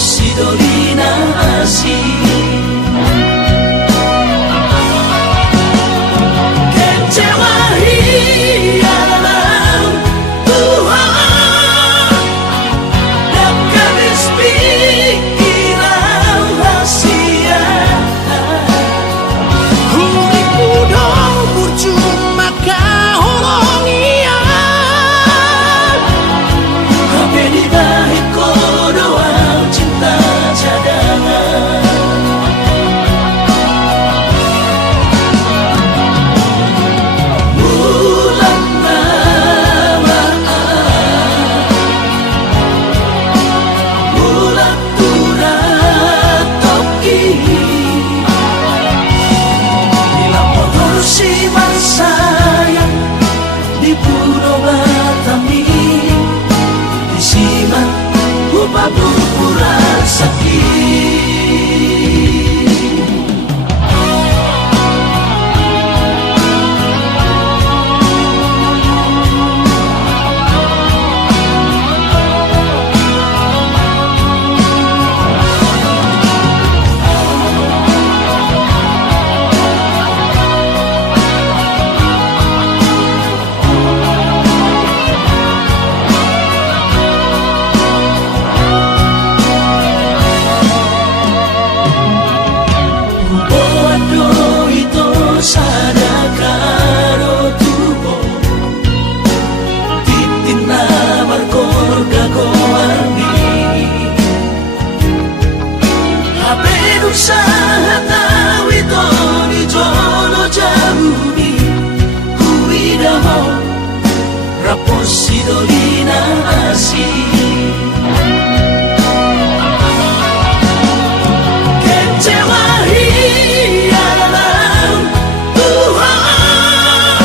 Sidolina asih kecewa hilang Tuhan dan kabis pikiran rahasia Huriku dong percuma kahorong iya Hape di bahit ko doang cinta cadangan Bulan namaan Bulan turat toki Bila motor si sayang di Pulau Batami di Siman Upah berpura sakit sadakaro tuho titin na markorda ko arni habenu sa hatawi to ni jono jamuni huida mo rapos sidolina asih kecewa hilang Tuhan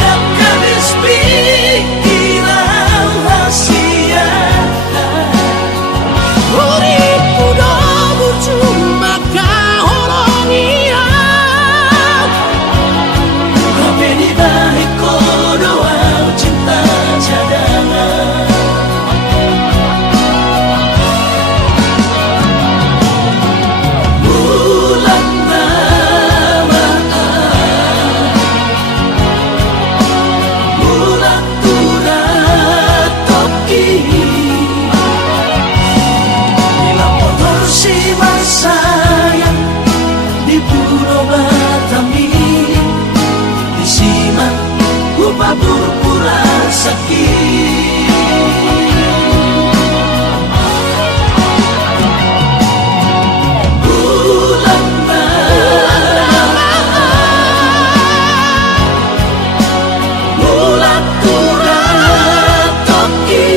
dan kabis pikiran rahasia Huriku dong percuma kahorong iya Hape di bahit ko doang cinta cadangan Bulan namaan Bulan turat toki Bila motor si sayang di Pulau Batami di Siman upah berpura sakit Bulan Bulan turat toki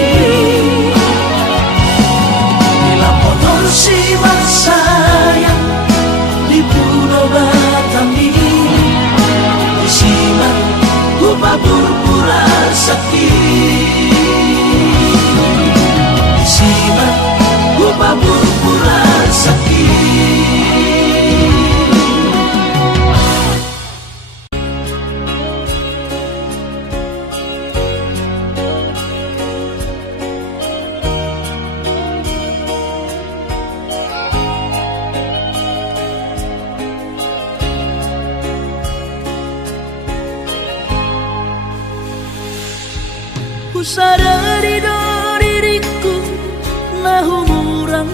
Bila motor si sayang di Pulau Batami di Siman upah berpura sakit di Siman upah berpura sakit Ku sadari do diriku na humurang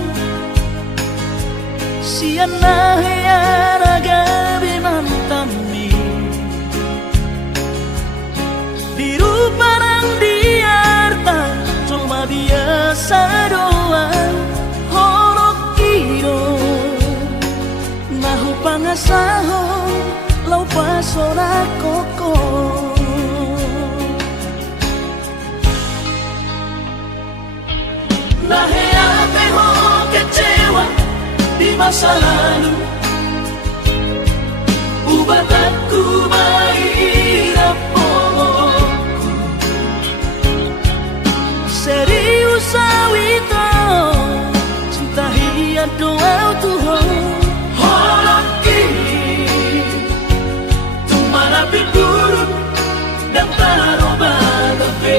sian na heyara gabi mantami biru parang diarta cuma biasa doang horok kiro nahu pangasaho lau pasora koko Nahea peho kecewa di masa lalu Ubatanku maira poku Serius awito cinta hian doa Tuhan Holoki Tumana pinturun dan taroba tepe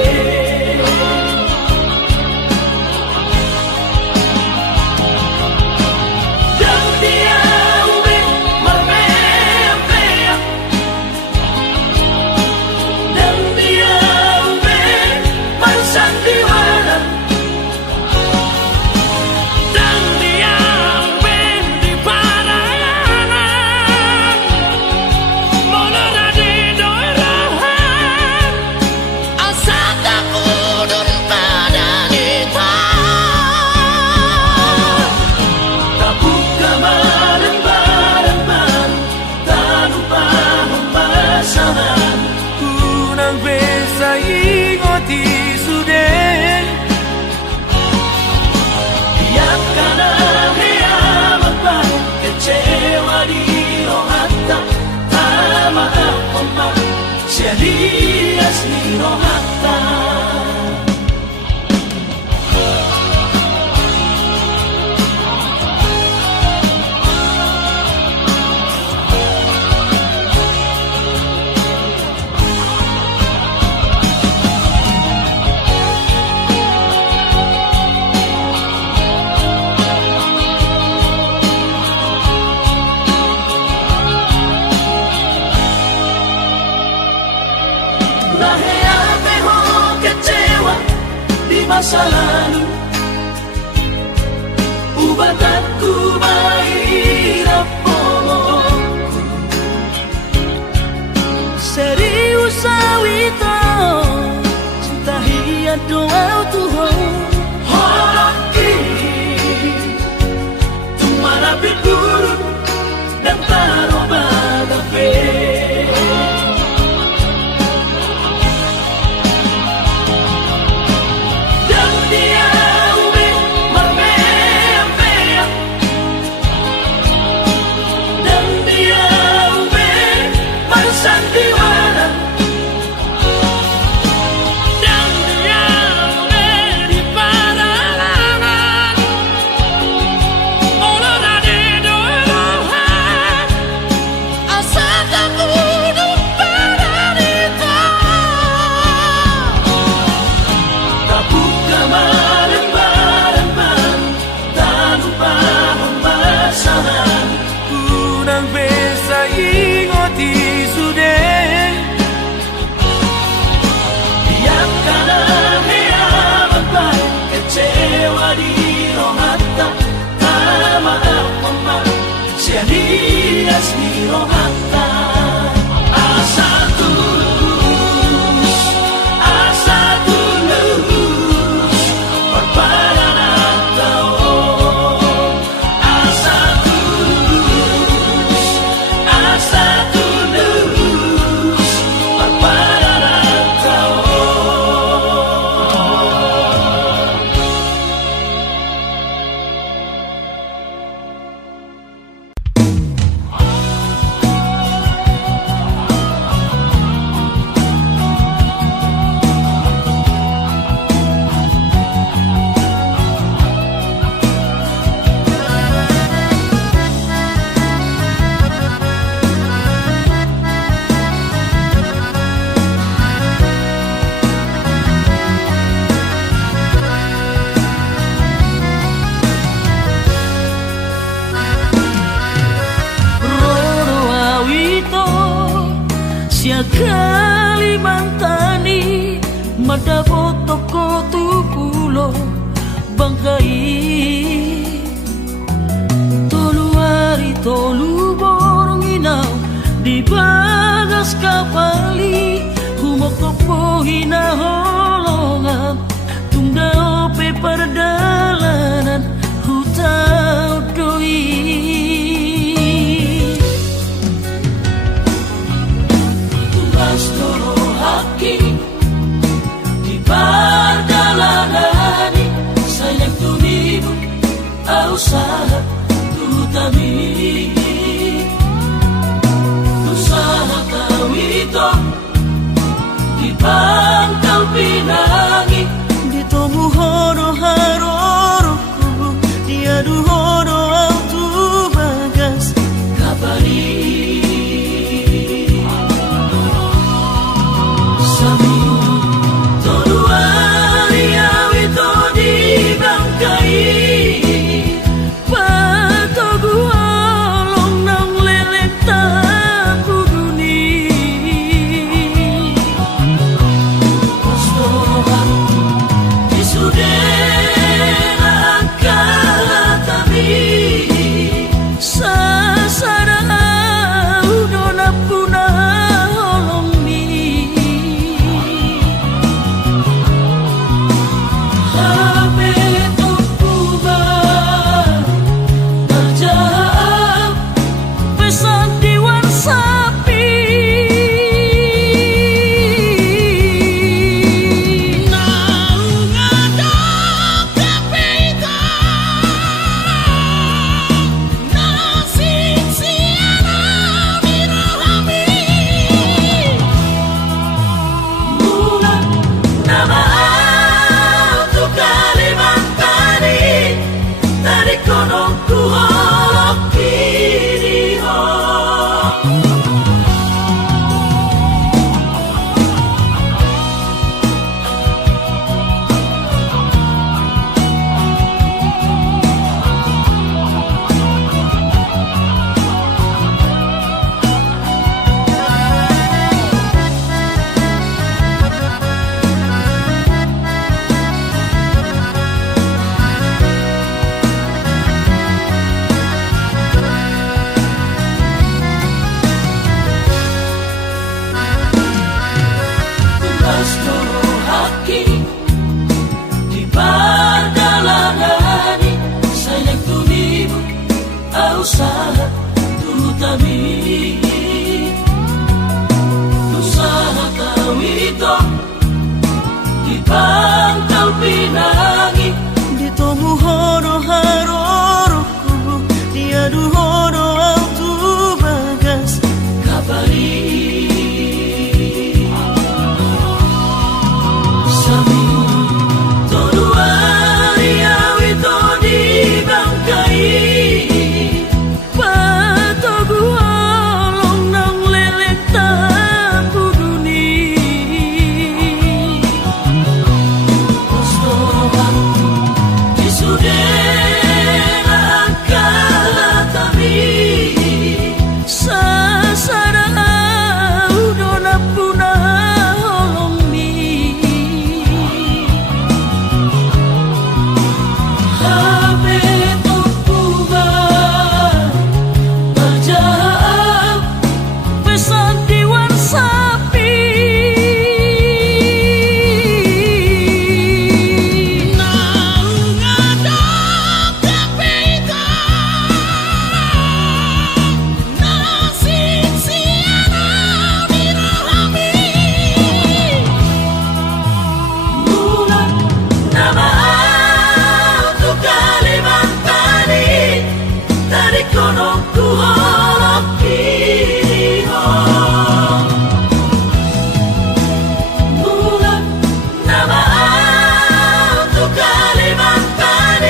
masa lalu. Ubatanku mahirap polongku. Serius awito cinta hian doa Tuhan. Horoki tumara bidurun dan taroba tafe. Dan dia ube mermea-mea. Dan dia ube bersandiwara. Dan dia di paralangan. Olora de doha. Asa takudu padarita. Tabuka bareng-bareng tanpa pembasahan. Unang besa ingoti sudah. Biarkan dia beban kecewa di rohata. Tak maaf sia-hias di rohata. Asa tulus berpadangan kau. Asa tulus berpadangan kau. Roro awito sia Kalimantani mada toko tukulo bangkai tolu hari tolu borong inau di bagas kapali humoko hina holongan tunda ope perdalanan hutau doi. Astro haki di perjalanan sayang tumibu usaha tutami usaha kawito di Pangkal Pinang Di tomu horo haroroku dia du horo autu bagas kabari samindu toduari awito di bangkai. patogu olong nang lelek tapu duni Pastoran isudena kalatami sasara udona puna olong ni Hape tukuba terjauh pesan diwan sapi naung ada kapita nasib siana birohami mula nama autu Kalimantani dari konongku holoki diho. usaha tu tabi usaha tawito di pangkal pinangi di tomu hono haroroku dia du hono autu bagas kabari sami todua riawito di bangkai patogu holong nang lelek tapu duni Mustafa disudena kala tabi sasara udona puna holong mi Habe tukuba Majahab pesan diwan sapi nang ada kapita nasib siana dirahami Bulan nama untuk Kalimantan dari kono ku holok kiri Bulan nama untuk Kalimantan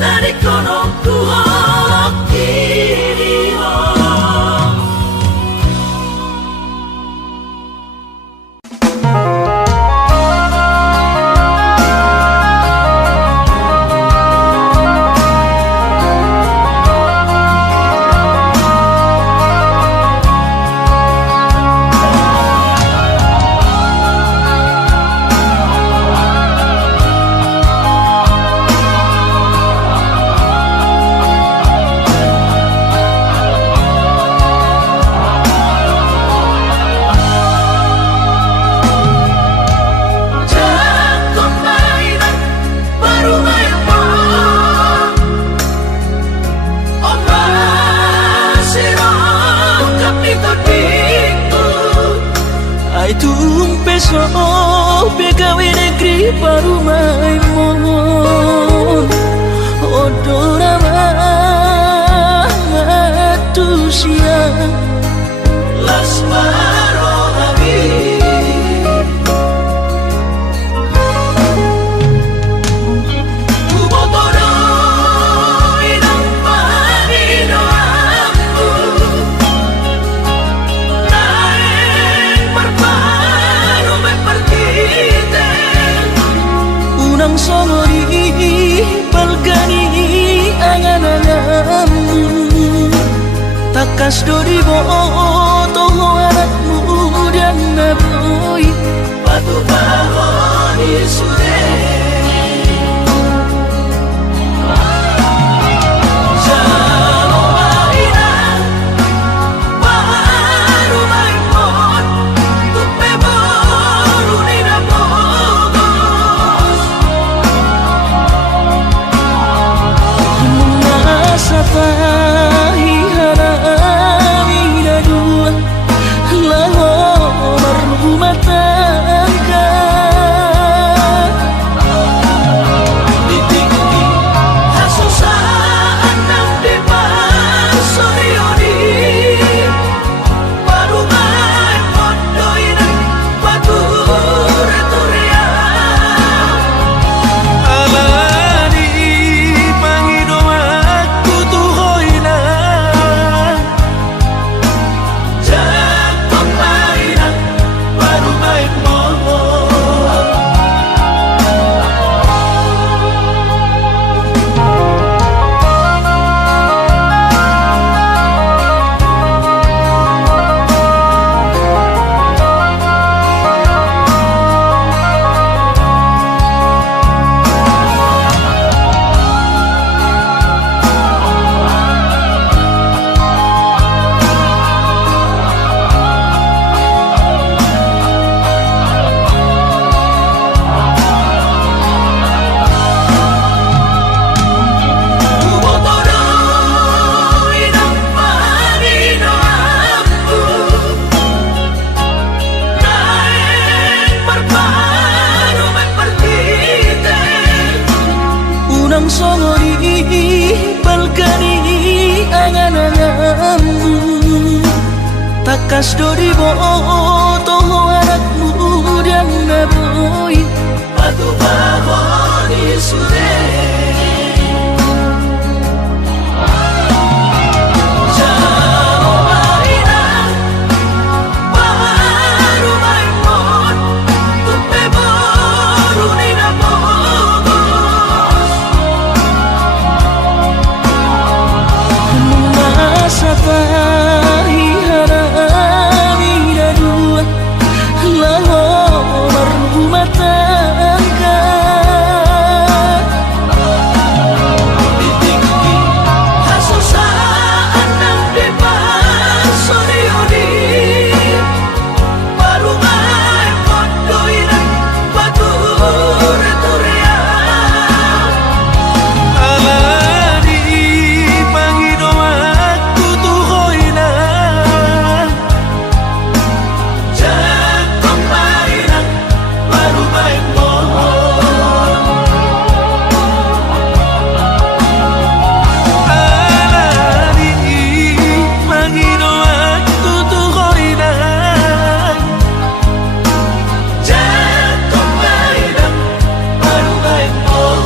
dari kono ku holok kiri Jatuh mainan baru main bom Oma sirong kapito diktu ai tumpe so begawe negeri baru main mon odora matusia Las Maronabi Kubotoro inang panino aku Naeng perparo me perkite unang songori balgani angan-angan takas dori boto anakmu dan naboy Batu bahon isude Jalo mainan baru main mon Tupe baru nina bogos mengasa tahi harami dua lahor rumah tangga kas do di boto anak muda na boy Batu babon isude Jalo mainan Baru main mon Tupe baru nina bogos Masa pahihara ina dua Laho berumah tangga Ditinggi hasusaan ng depan Soriudi Baru main mon Doinan batu returian Alani pangido aku tuhoy na Jatong mainan Baru main mon Alani pangido aku tuhoy na Jatong mainan Baru main mon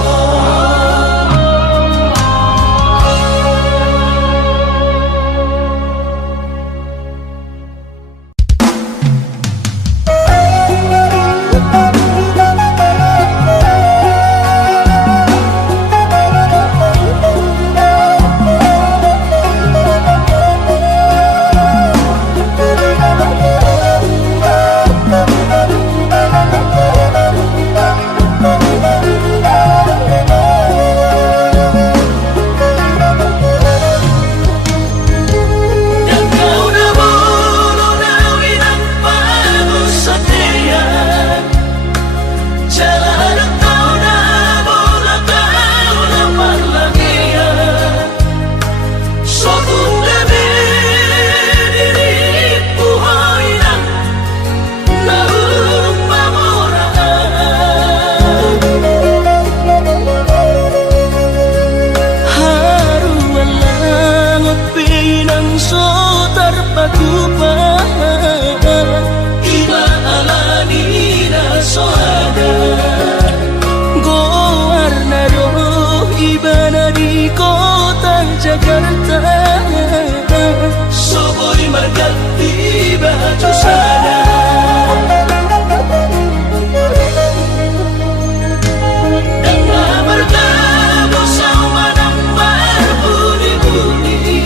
Dan kau na bulu nawin ang pag-usatian Jalan ang kau na bula kau na panlagian Sotong gabi diri buhay na naung pamoraan Haruan langot pinang sotar pagupaan Iba alani na sohada Goar na do iba na di kota Jakarta Soboy magati baju sana Dan bergabung sama nang berbunyi-bunyi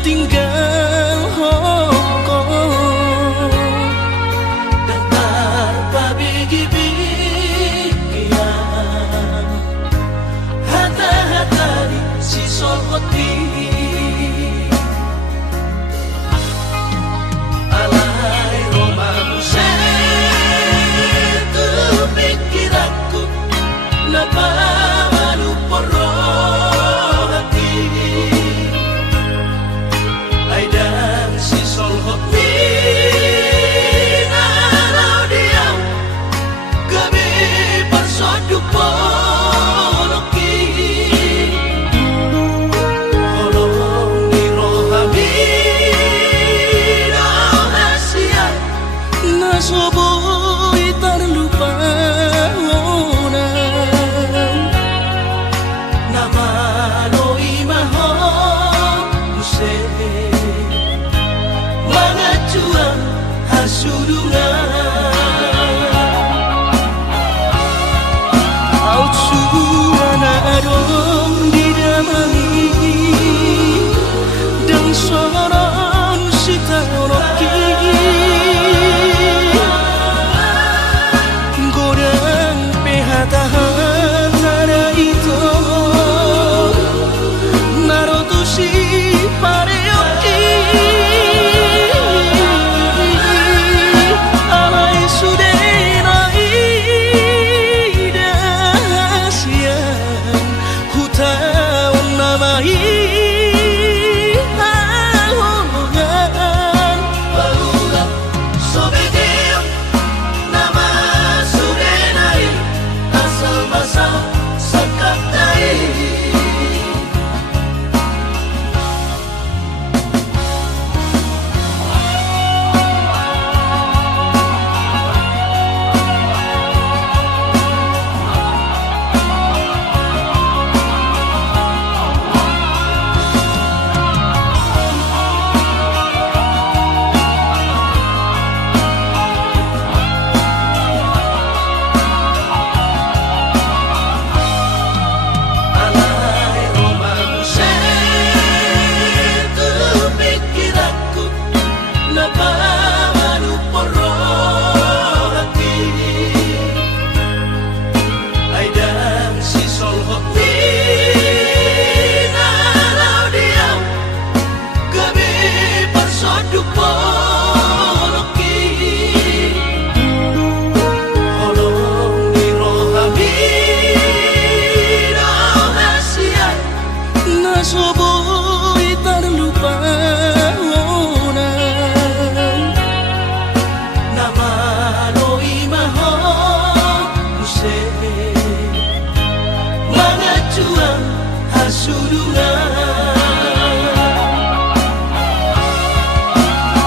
tinggal Hongkong dan tanpa bigi-bigian hata-hata di si solhoti alai romamu tu pikiranku napa malu poro hati aidang si solhoti narau diam gabe persoduk poloki holong di rohami rahasia nasoboi terlupa nama loi maho muse mangacuang hasudungan au suana adong di damani dan soron sitoroki godang pehata-hata itu narotusi pareoki alai sudenai dasian hutaun namai ahongan Paula sobedim nama sudenai asal basal sakatai alai romamu tu pikiranku napa malu poro hati aidang si solhoti narau diam gabe persoduk poloki holong di rohami rahasia nasoboi terlupa nama loi maho muse mangacuang hasudungan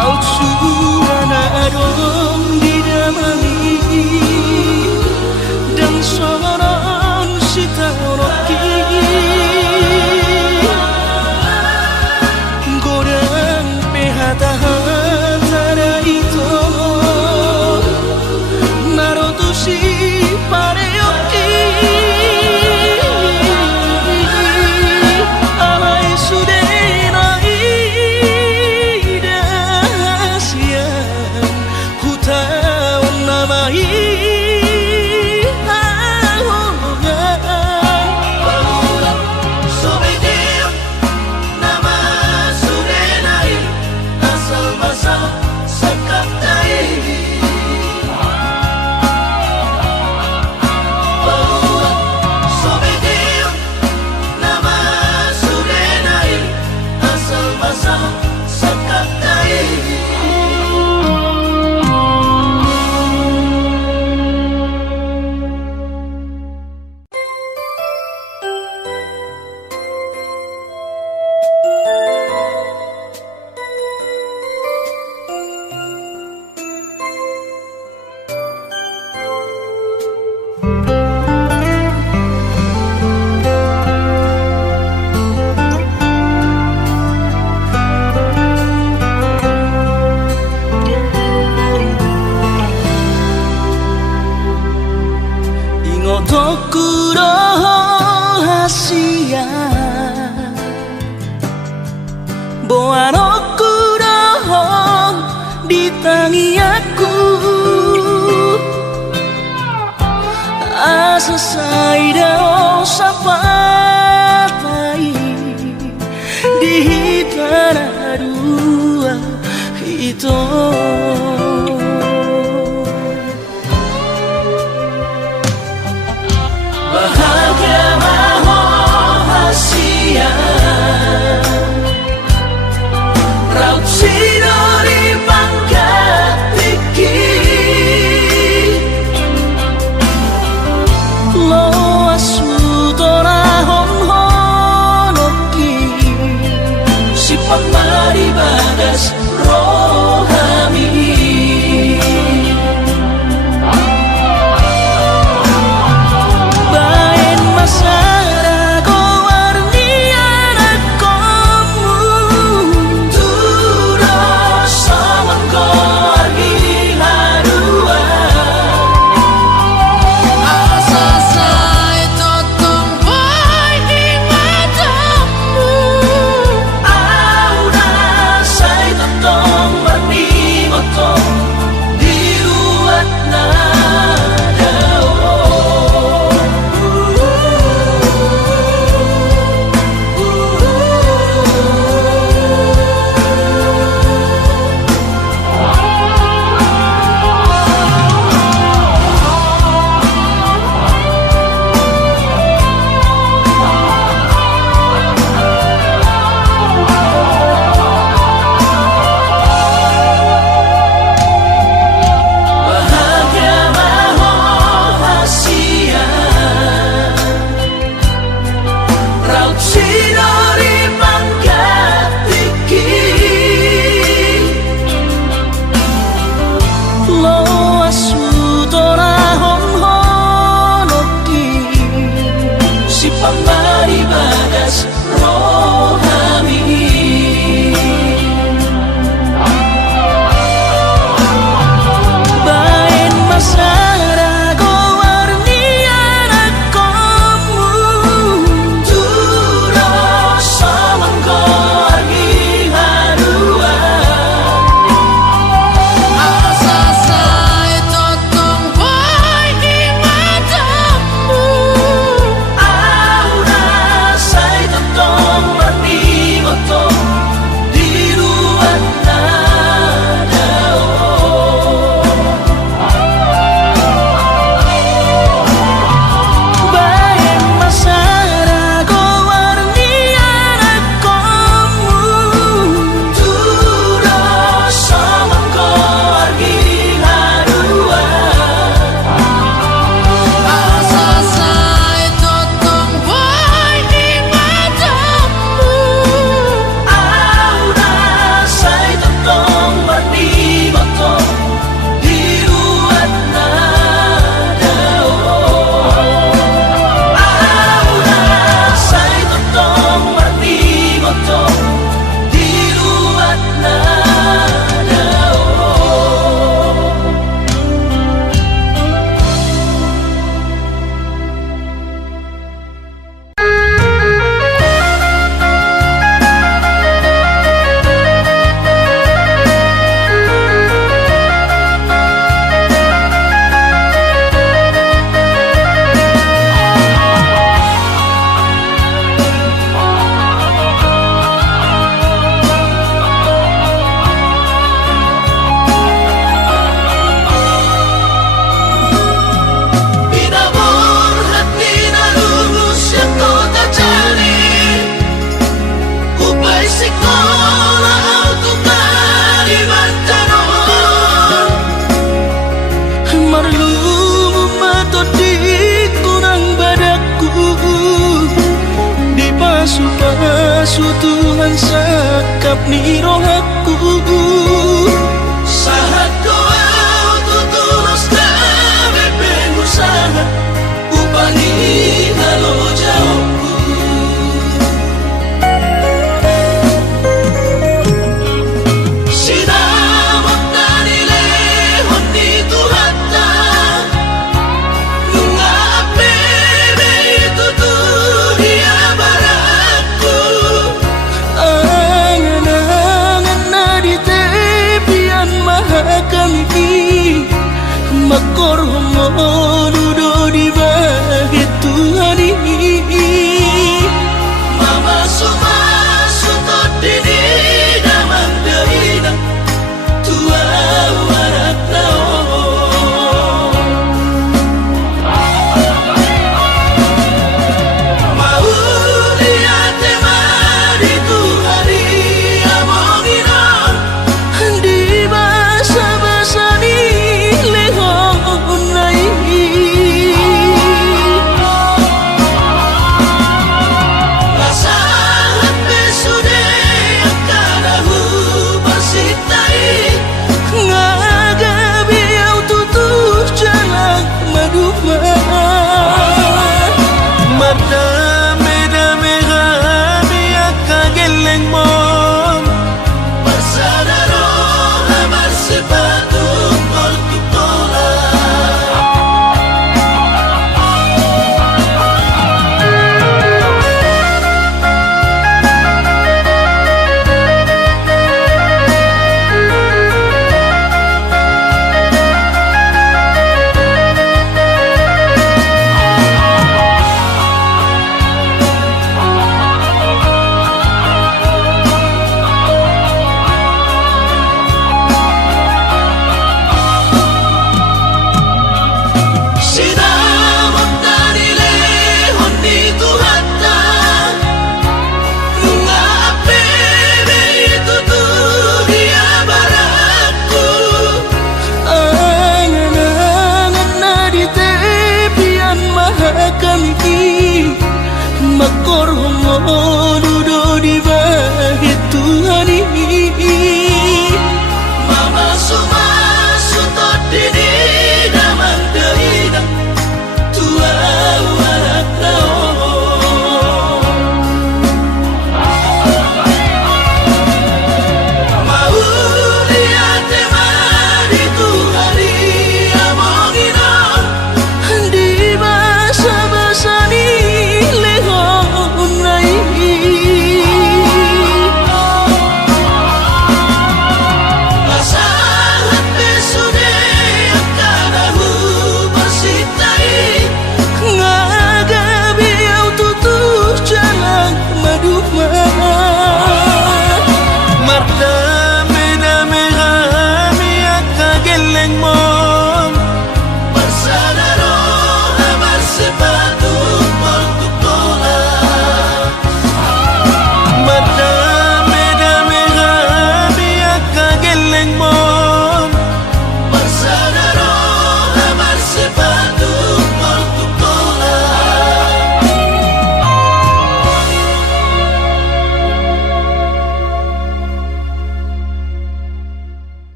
au sapai di tanah dua itu. Bahagia rahasia raut sinori pangkat tinggi lo asutora hon-honoki si pamari bagas rohami bain masara ko warnian akomu turo saman ko argi harua Asa sai totong boy di matamu auna sai totong warni motong diruat bahagia rahasia raut sinori pangkat tinggi lo asutora hon-honoki si pamari bagas rohami bain masara ko warnian akomu turo saman ko argi harua Asa sai totong boy di matamu auna sai totong warni motong diruat bain masara ko warnian akomu turo saman ko argi harua Asa sai totong boy di matamu auna sai totong warni motong diruat auna sai totong warni motong diruat Pinabor hati na lulus yang kau tak cari upay sekolah autukari bantanon marlumu matot di kurang badaku di pasu-pasu Tuhan sakap ni rohaku sahat doa tutulos kami pengusaha upani halo jawabku sinamat na nilehon ni Tuhata nunga apebe tuturi abaraku angan-angan na di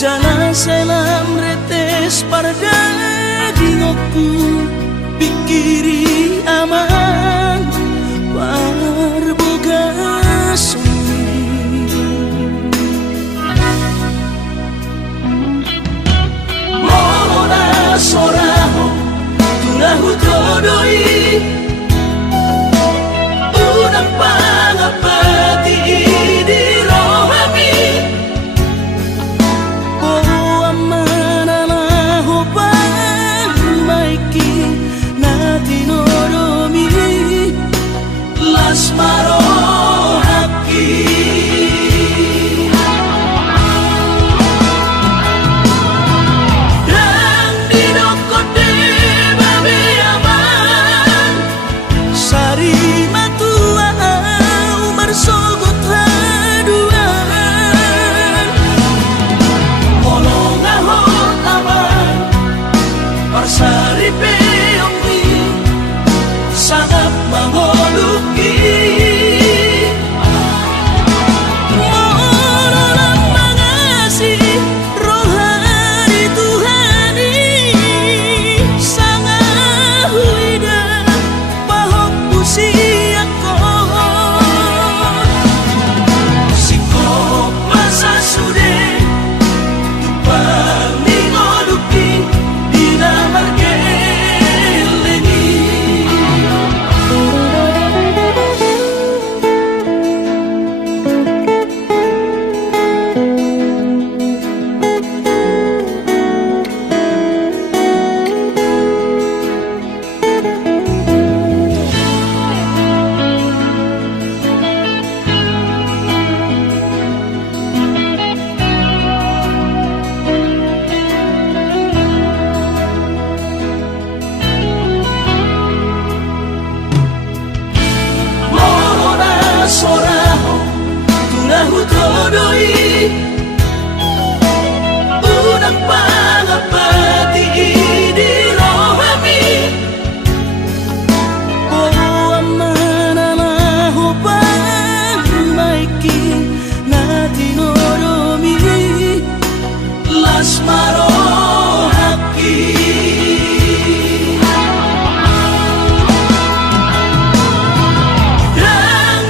Jana selam retes pardagingku pikiri aman parboga sumi Mona soraho tulahu todoi unang pangapati di rohami Asmaro haki dan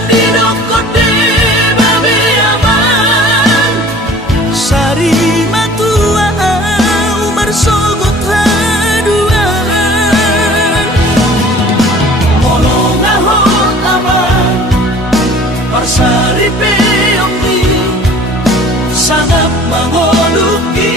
dinokote babe aman sari matua umar sogot haduan molong ahot aman parsari peongmi sangat mengoluki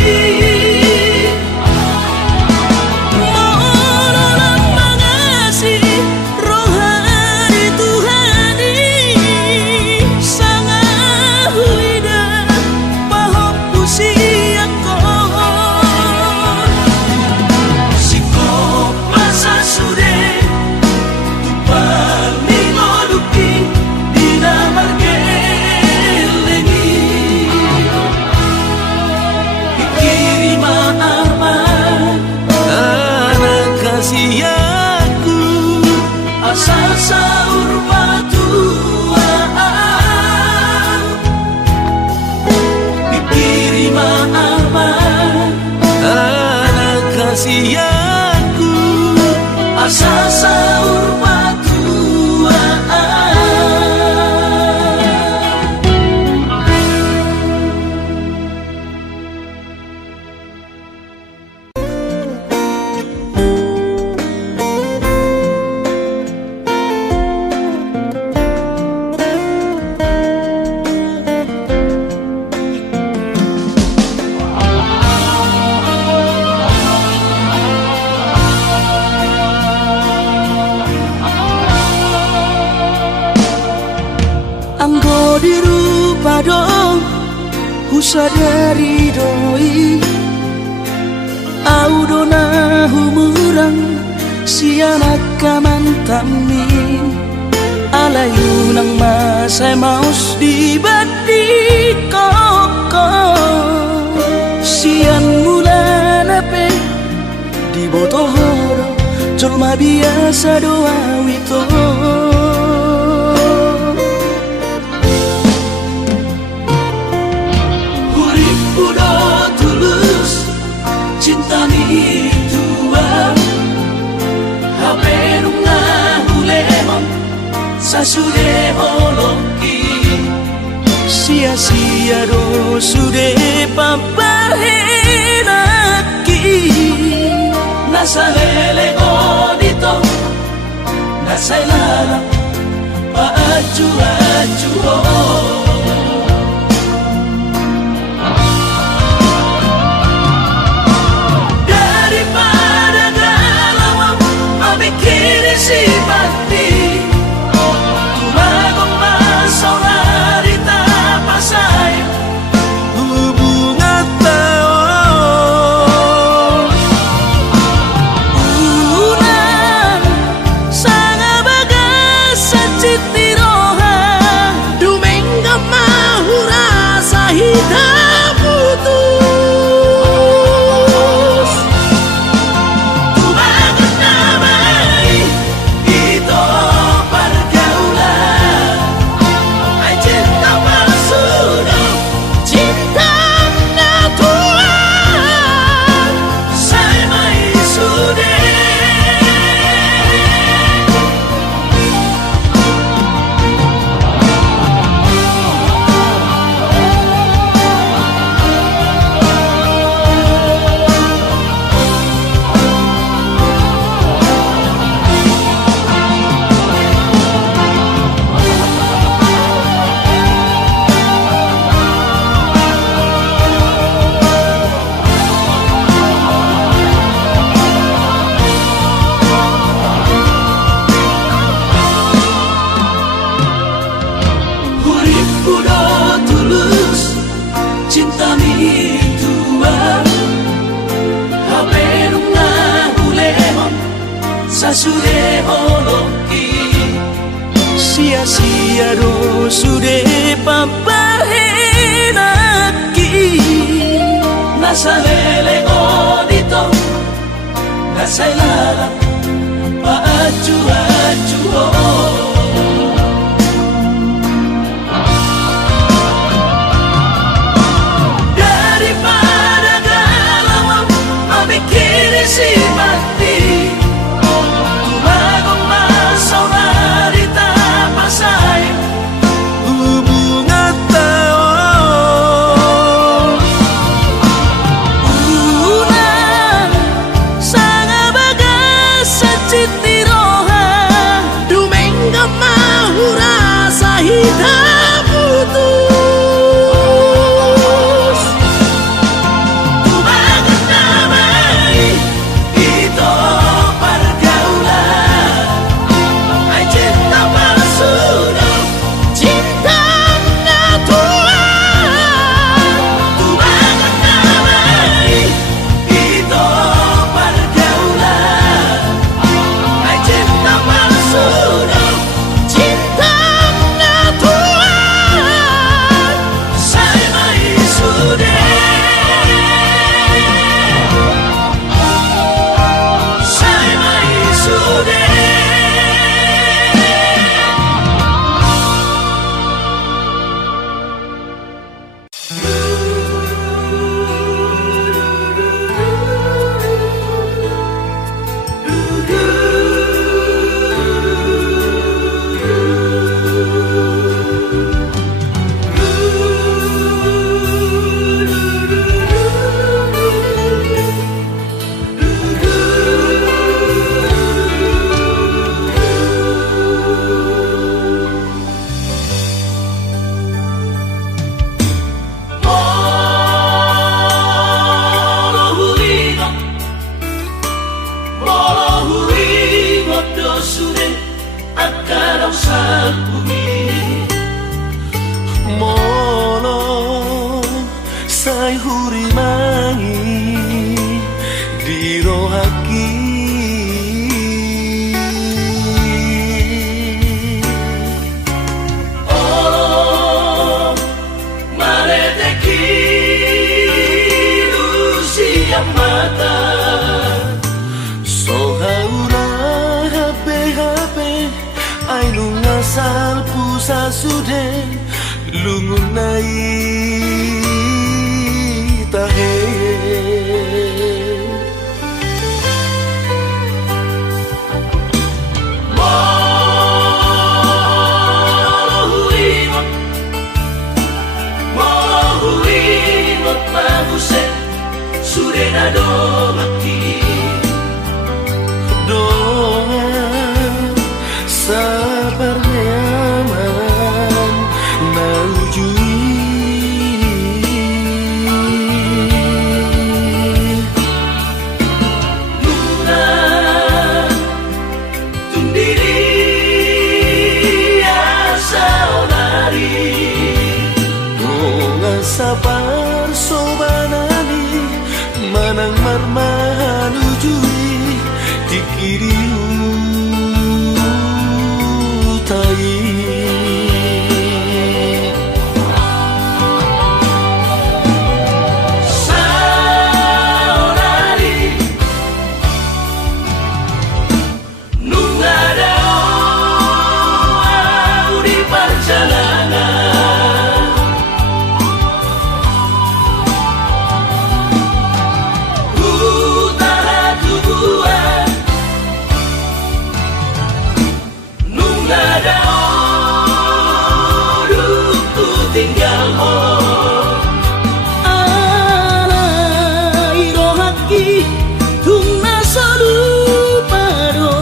Sadari doi audona humurang sianak kamantami alayu nang masay maus di bati koko sian mulan ape di botohoro colma biasa doa wito Udah sasude holoki sia-sia do sude papahenaki nasalele odito nasailala paaju-aju daripada galau mikir si mati tumagong masaulari tapasay hubungan taon unang sanga bagas sa citniroha dumengga mahura sa hitam putus tumagon na may ito pergaulan ay cinta palsu cinta natural saya may sude huripku do tulus cinta mi tuan haberung na hulehon sasude holoki sia-sia do sude papahenaki nasalele odito nasailala paaju-aju daripada galau mikir si mati tumagong masaulari tapasay hubungan taon unang sanga bagas sa citniroha dumengga mahura sa hitam putus tumagon na may ito pergaulan ay cinta palsu cinta natural tumagon na may ito pergaulan ay cinta palsu cinta natural saya may sude saya may sude Molo-hulingo do sude akarang sa bumi Molo say hurimangi di rohaki oh mareteki lusia mata sohaula habe ay lungasal pusa sude lungunai tahe Molo Surenado bakti doa sabar nyaman naujui Luna tundiri asa onari doa sabar sobanani manang marmahan ujui dikiriu tai saonari nungada di perjalanan utara tubuhan nungada ku tinggal Alai rohaki tungna salupado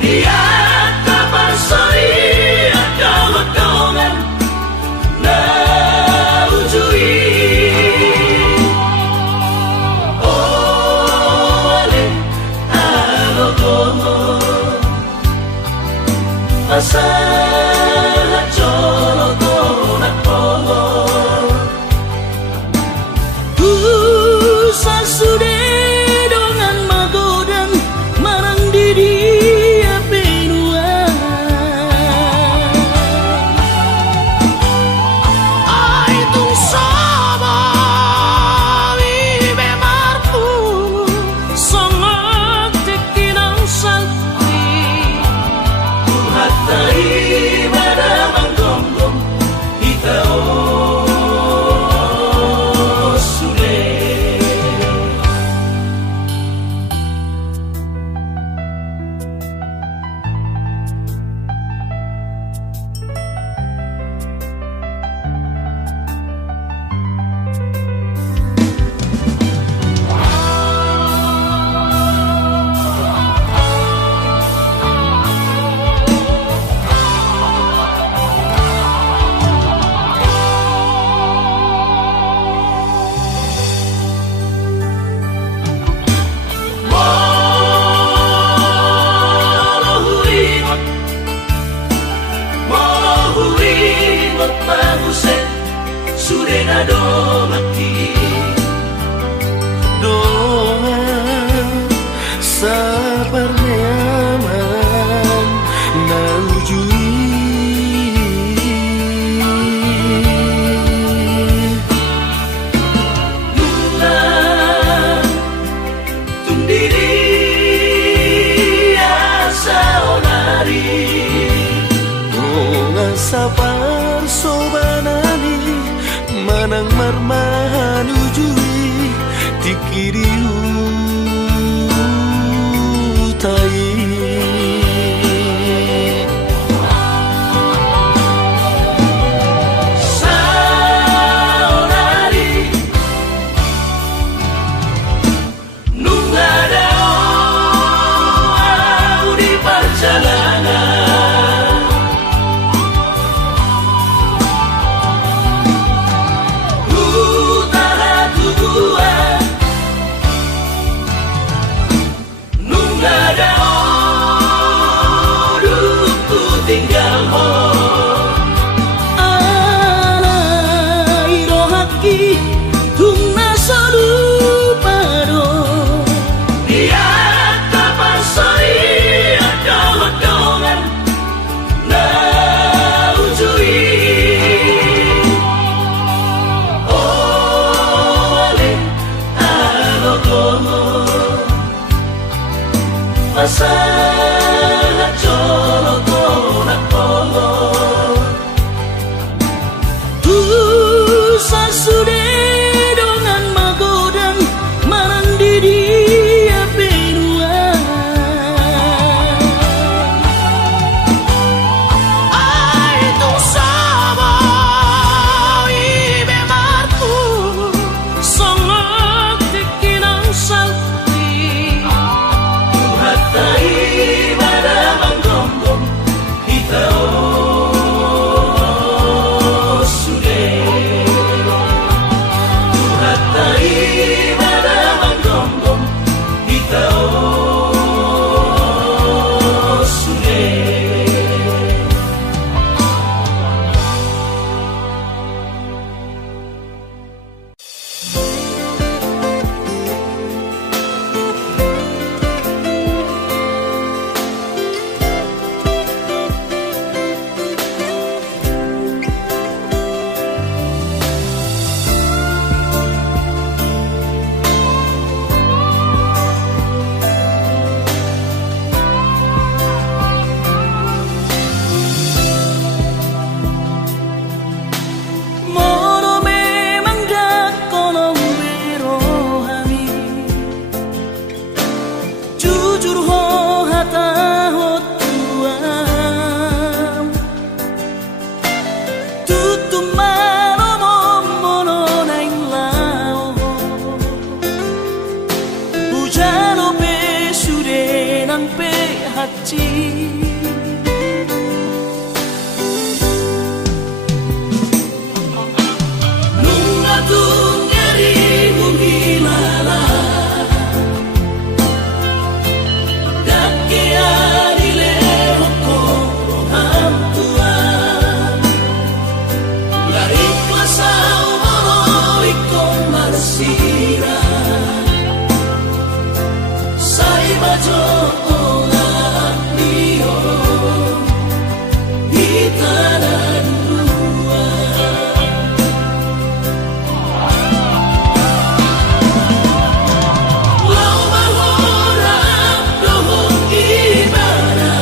lihat kabar sori ada hodongan na ujui ole alogomo asa jolo konak polo sasude dongan magodan marang diri benua Ai tung sama vive marpu sangat tekinang sakti hatai pada manggonggong kita sude Mohuringot mabuset Surenado bakti doa sabar nyaman naujui Luna tundiri asa onari doa sabar sobanani manang marmahan ujui dikiriu tai saonari nungada di perjalanan utara tubuhan suci. Nunga tungeri mungilala Dakia dile hoko hamtua Lari klasa umoro ikon marsira Sai bajo olah dio Hitanan dua Lau mahora dohong gimana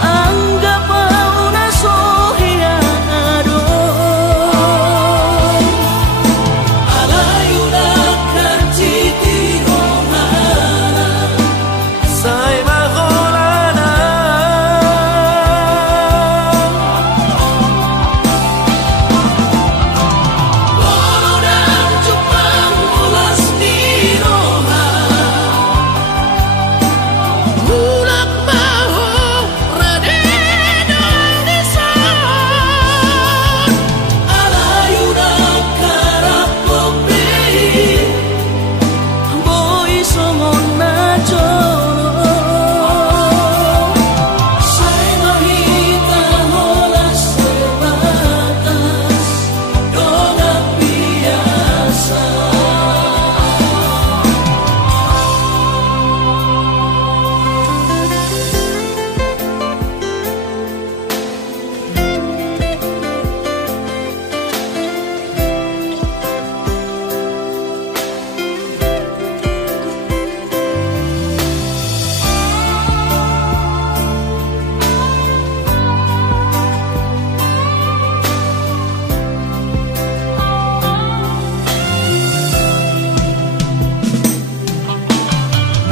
Anggap mauna sohiado Alayunakan titi rohana Sai maholana Bono dan cupang ulas di roha Ulak maho radena desan Alayunakan rapope Boy songon na jono Sai mahita holas terbatas Dona biasa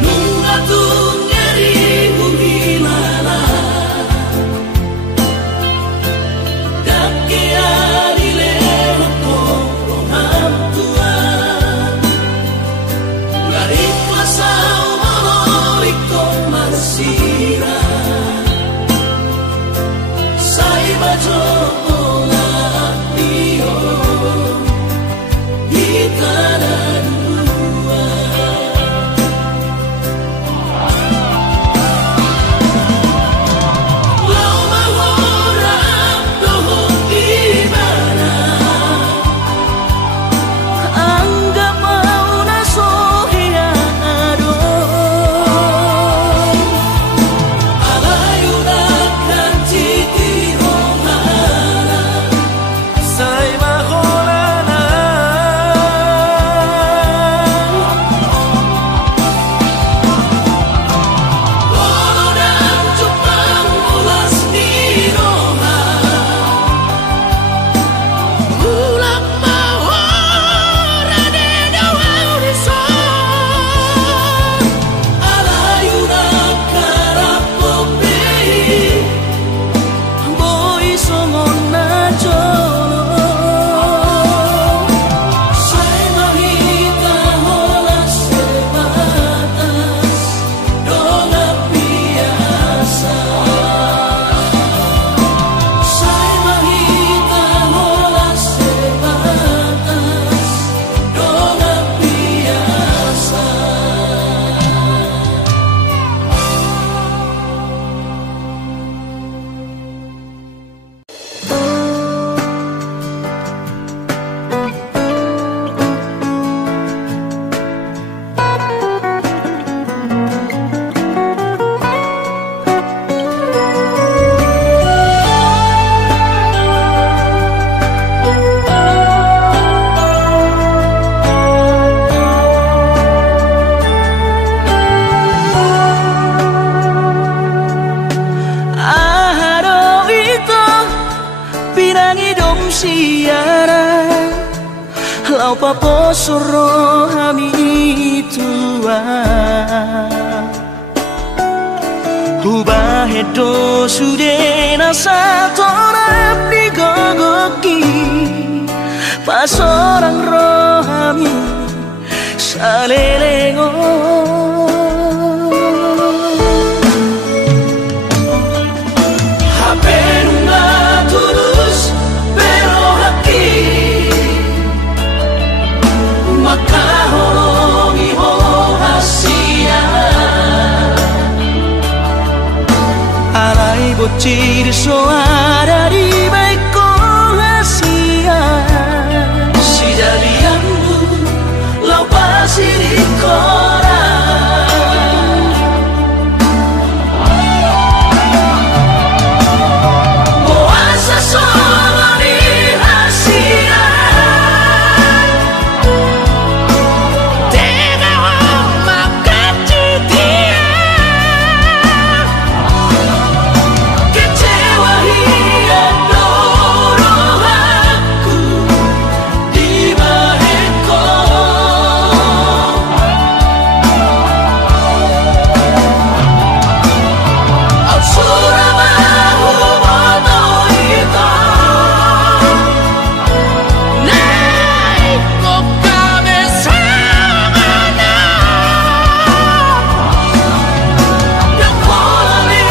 Nunga tungeri mungilala Dakia dile hoko hamtua Lari klasa umoro ikon marsira Sai bajo olah dio Hitanan dua Lau mahora dohong gimana Anggap mauna sohiado Alayunakan titi rohana Sai maholana Bono dan cupang ulas di roha Ulak maho radena desan Alayunakan rapope Boy songon na jono Sai mahita holas terbatas Dona biasa Sai mahita holas terbatas Dona biasa Aharo ito pinangi dom siara Lau paposoro hami itua Hubahedo sudena satorap di gogoki Pas orang rohami salelengo bocil soara di baik Asia. Si jadianmu lau pasti di koran. Puasa solo di Asia. Tengok makan dia. Kecewa hingga doro aku di baheko. Ausura bahu moto ito. Naik kok kami sama na. Yang kolani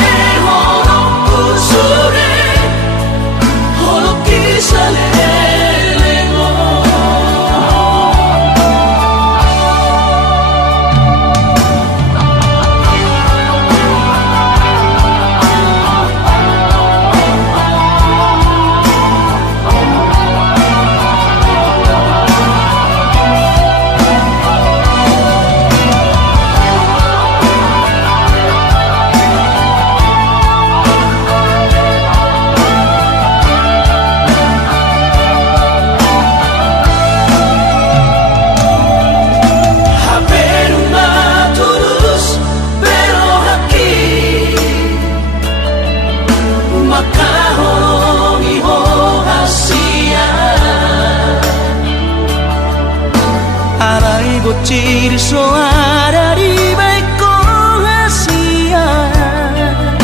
horokku sore. Holok kisah lelengo. Haberuma tulus pero haki. Maka hongi ho Asia. Arai bocil soara di baik Asia.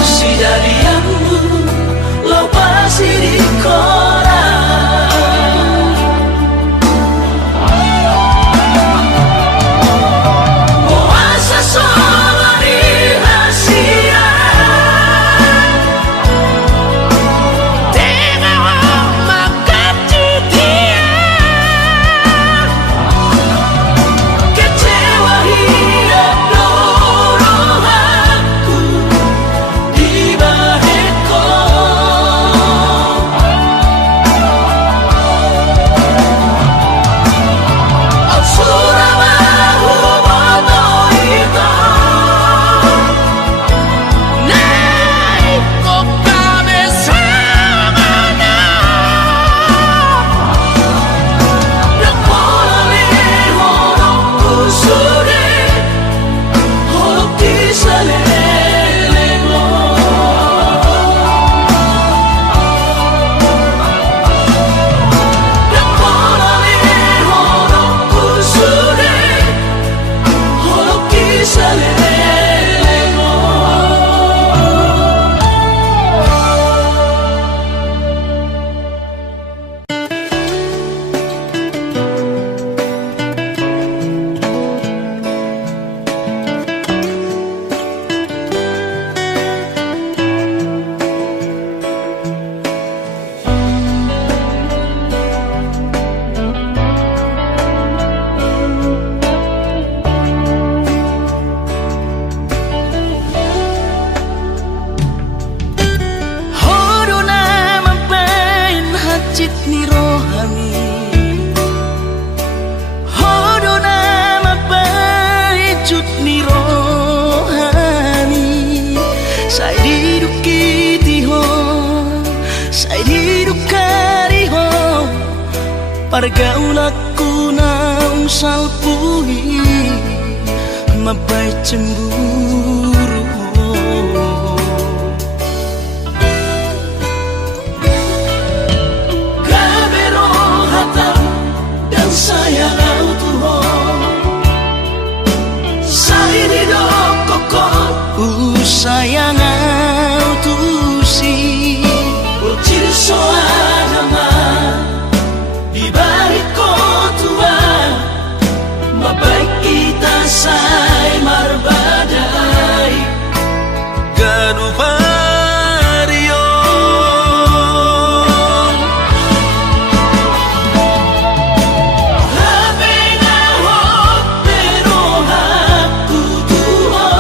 Si jadianmu lau pasti di koran. Puasa solo di Asia. Tengok makan dia. Kecewa hingga doro aku di baheko. Ausura bahu moto ito. Naik kok kami sama na. Yang kolani horokku sore. Holok kisah lelengo. Yang kolani horokku sore. Holok kisah lelengo. Hodo nama pain hajit ni rohani. Hodo nama pain cut ni rohani. Sai didukiti ho, sai didukari ho. Pargaulaku naung salpuhi. Mabai cemburu ho. Kabero hatam dan sayang tuho. Sai di dokokot. Sayang tu si Bocil soana ma di baheko tua. Mabaik kita say marbadai. Ganupario Habena hot pero aku tuho.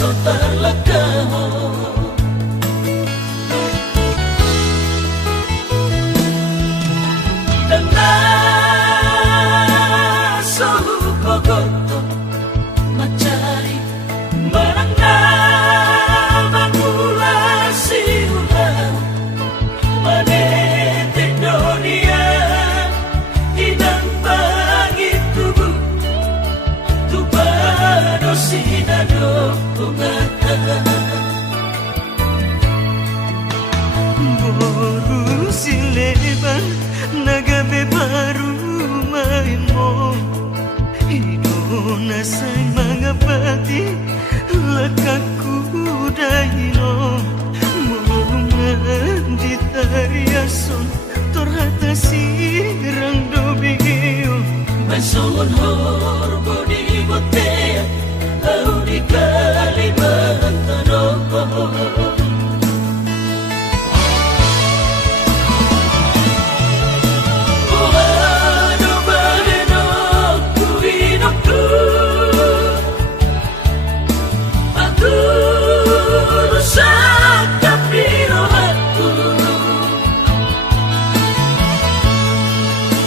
sotar lakaho dana sohu kogoto macari marangna mangulasi ulang manete dunia idang pangit tubuh tubado sinado kumata boru sileban nagabe baru main mo idona say mga pati lakaku dahino di tariason torhata sirang dobigio Masongon horbo di botea au di Kalimantan Ohado badeno kuinokku Aku rusak tapi rohatku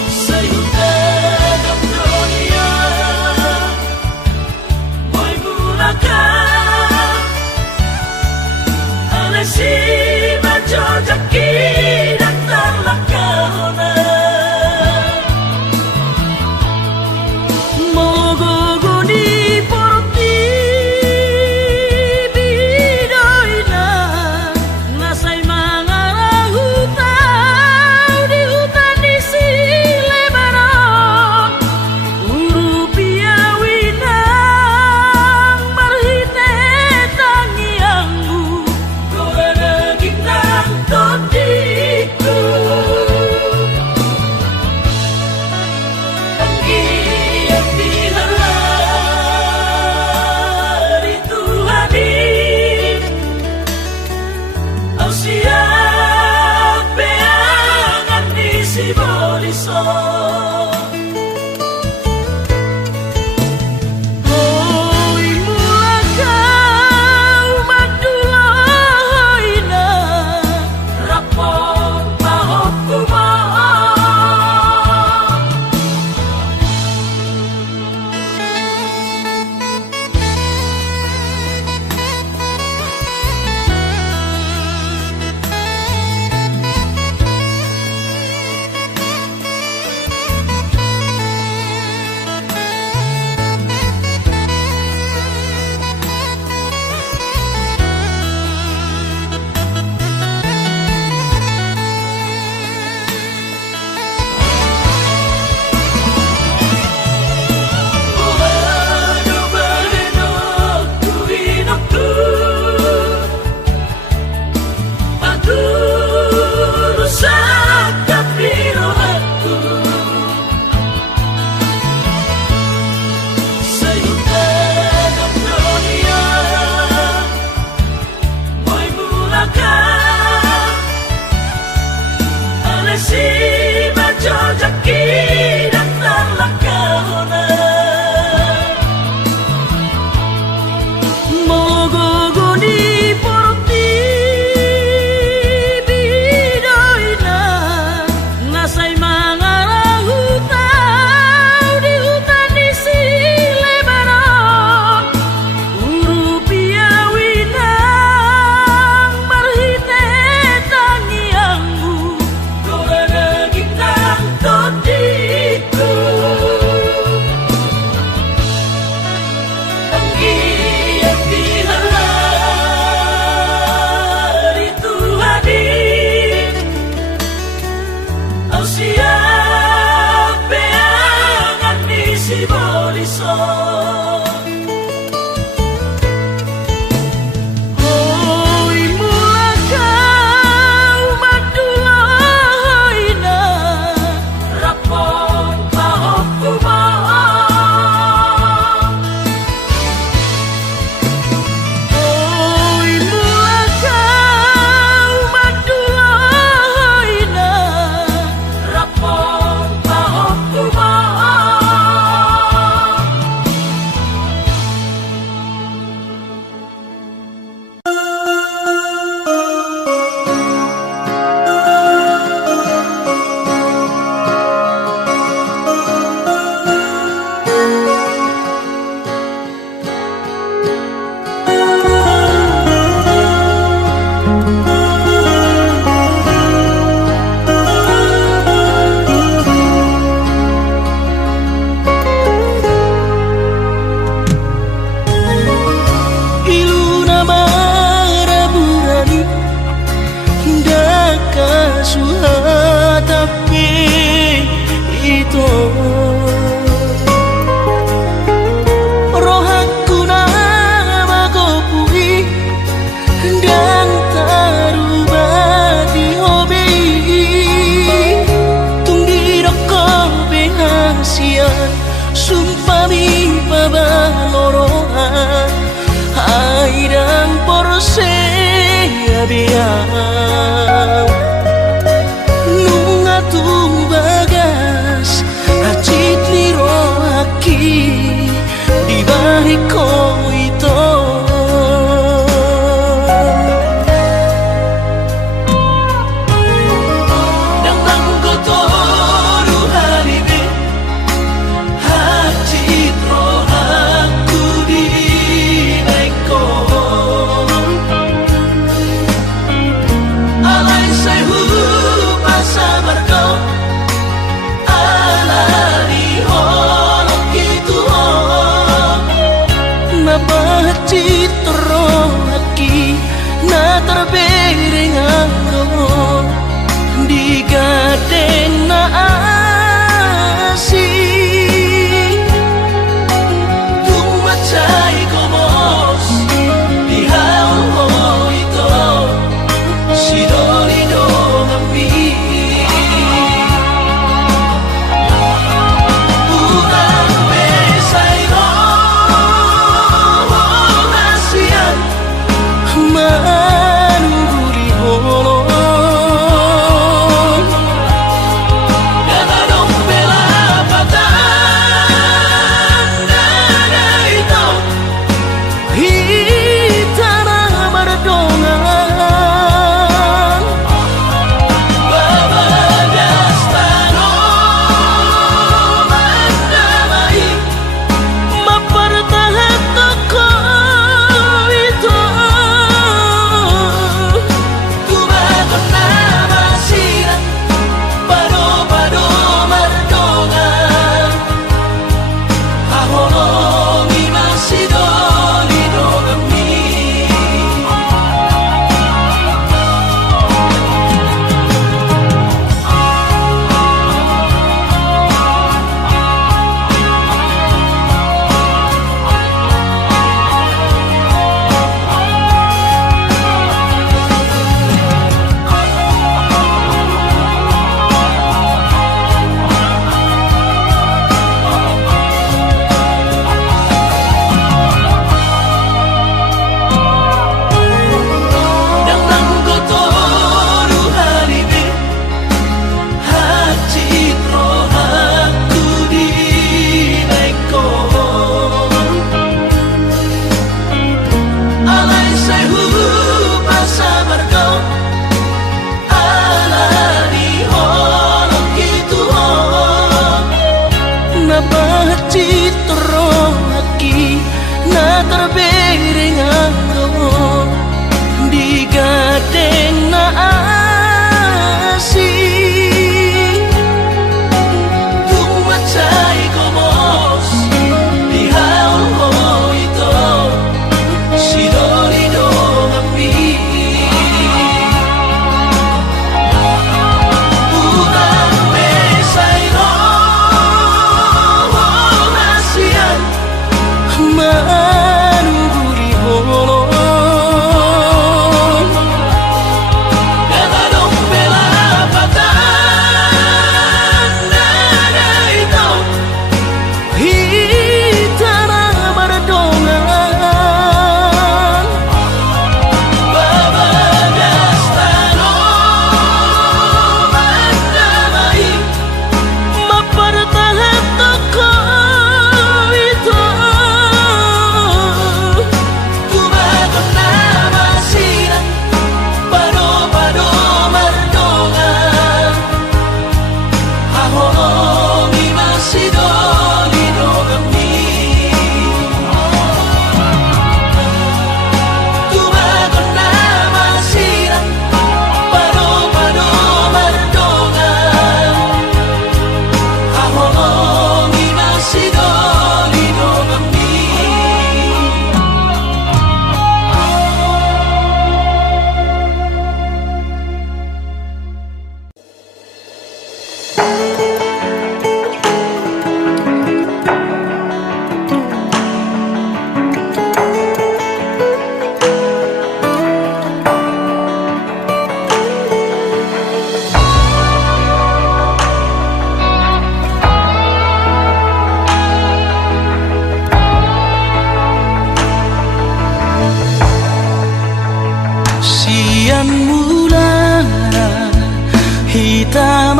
Sayutan dunia Boy mulakan Alasi macojaki dan terlakona mogogoni porti bidoina nasay mga hutang di hutan di Silebaron urupiawinang marhite tangiangmu Kau naging nang todi biang nunga tu bagas acit liro aki di bahiko itu nang manggotoru haribe acit ro aku di bahiko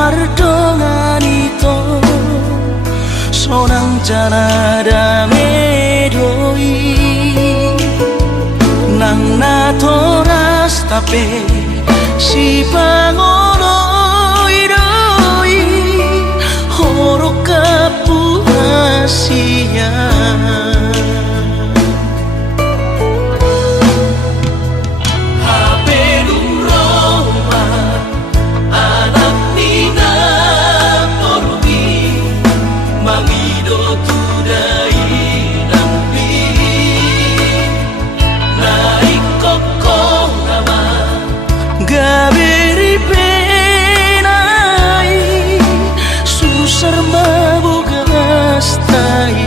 mardongan itu sonang jana dame doi nang natoras tape si pangono idoi horo kapuasian Gaberi penai susar mabu gastai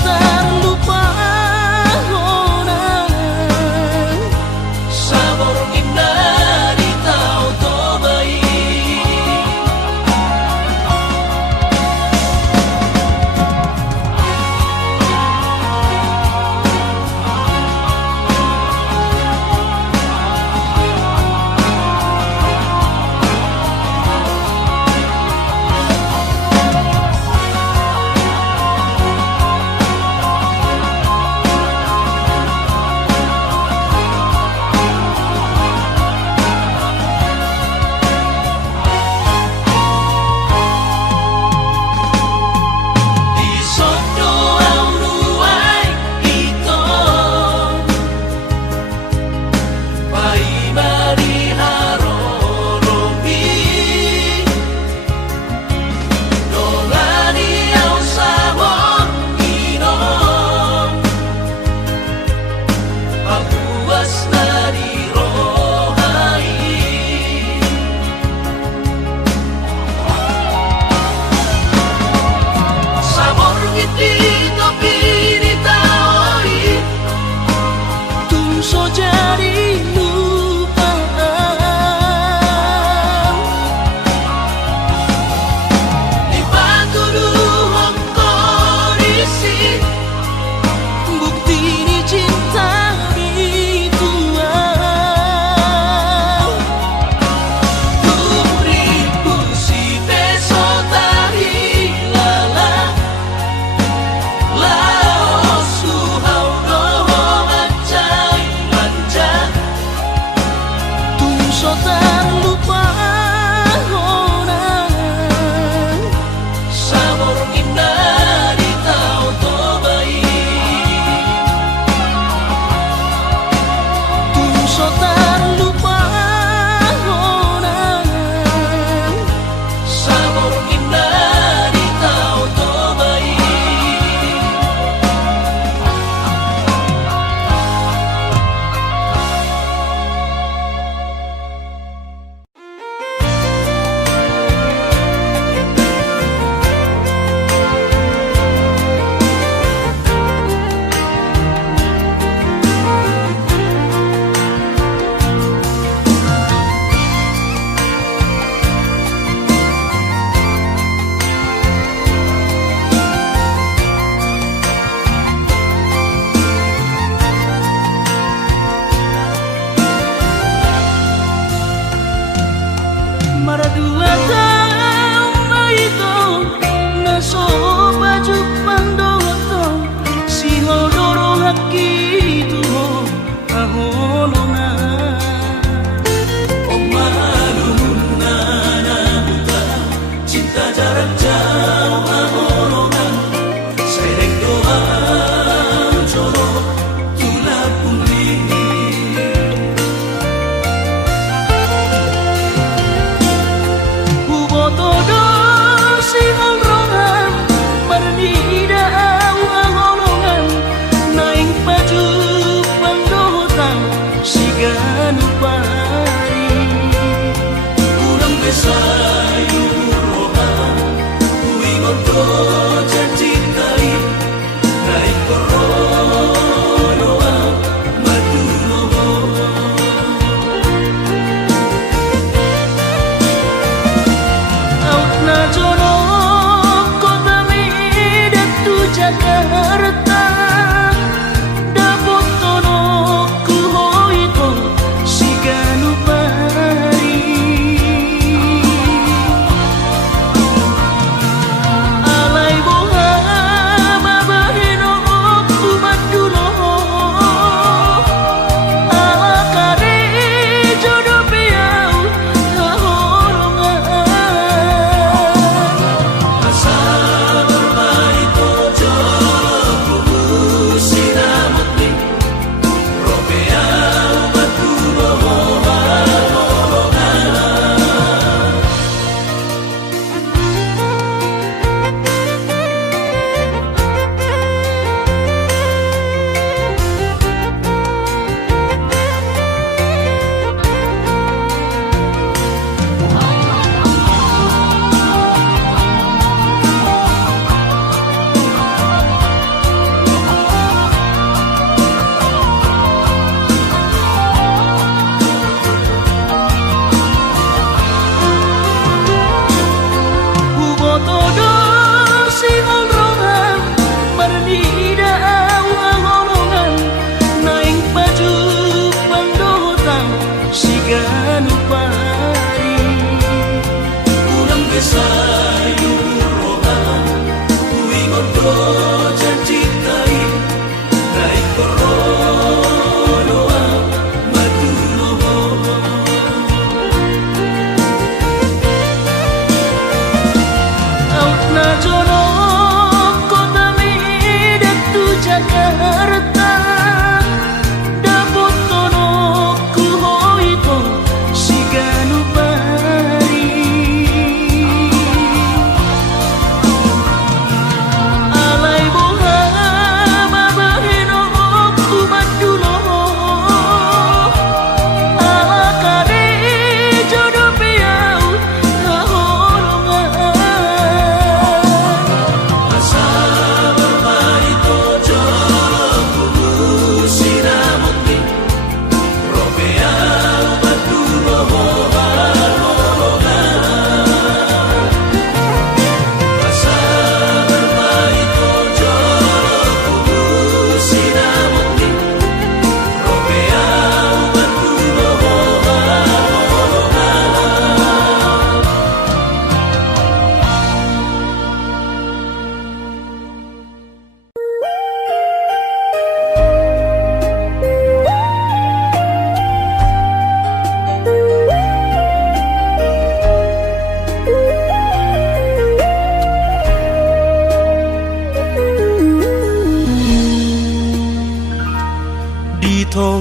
terlupa Sabor indah di tau tobai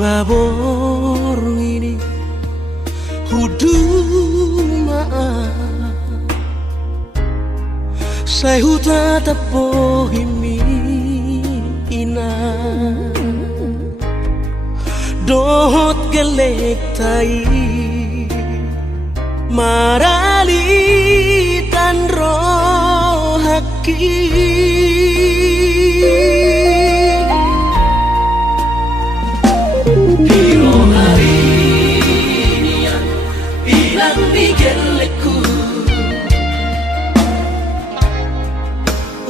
ngabor ini hudu maaf saya huta tapohimi ina dohot gelek tai marali tan rohaki Piro hari nian ilang migeleku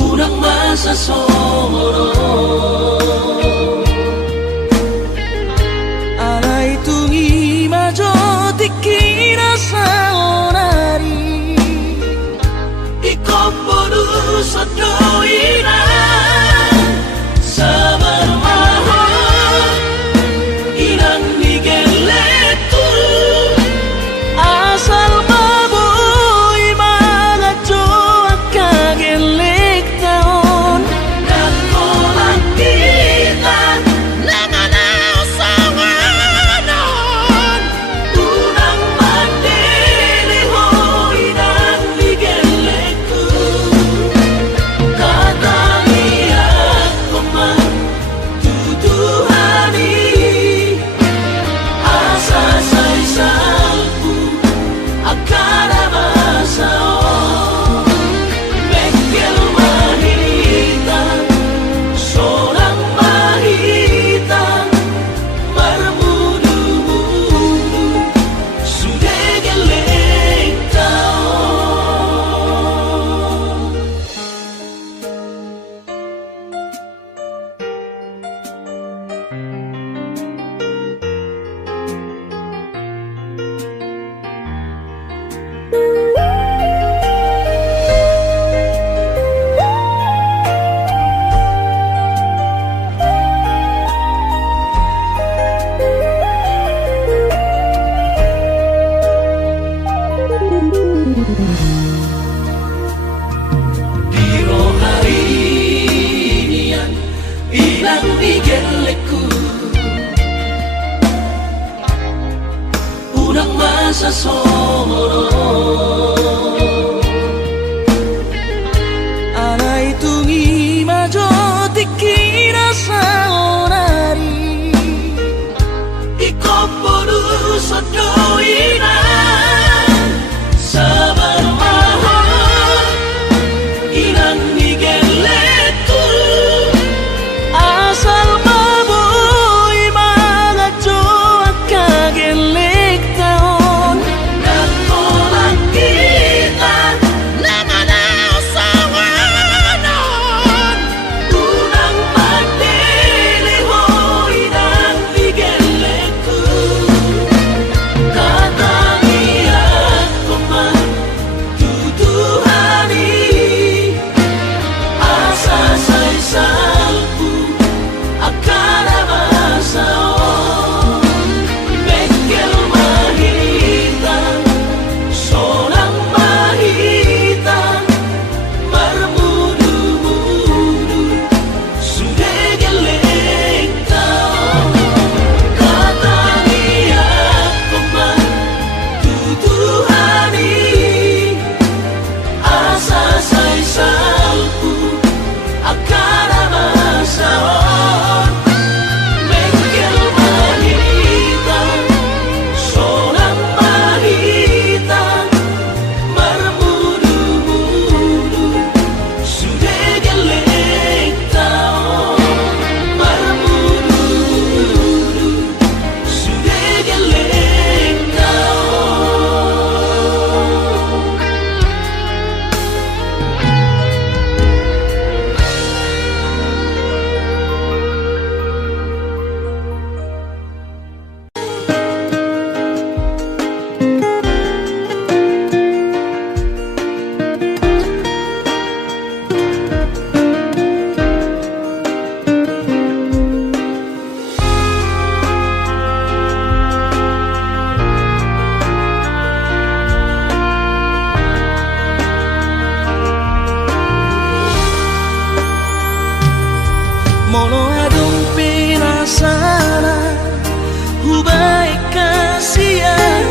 urang masa soro alai tungi majo tikira saonari ikoporu sadoina sabar mahal ilang migeleku asal maboy mga joa kagelek taon dan kolak kita nanganau sawanon unang mandiri hoy dan migeleku kataliat kuman tuduhani asa say salpu akara masao mekil mahita solang mahita marmudu-mudu sudah geleng taon Piro hari nian ilang migeleku urang masa soro alai tungi majo tikira saonari ikoporu sadoina sabar mahal ilang migeleku asal maboy mga joa kagelek taon dan kolak kita nanganau sawanon unang mandiri hoy dan migeleku kataliat kuman tuduhani asa say salpu akara masao mekil mahita solang mahita marmudu-mudu sudah geleng taon kataliat kuman tuduhani asa say salpu akara masao mekil mahita solang mahita marmudu-mudu sudah geleng taon marmudu-mudu sudah geleng taon mono adong pinasana hubai kasihan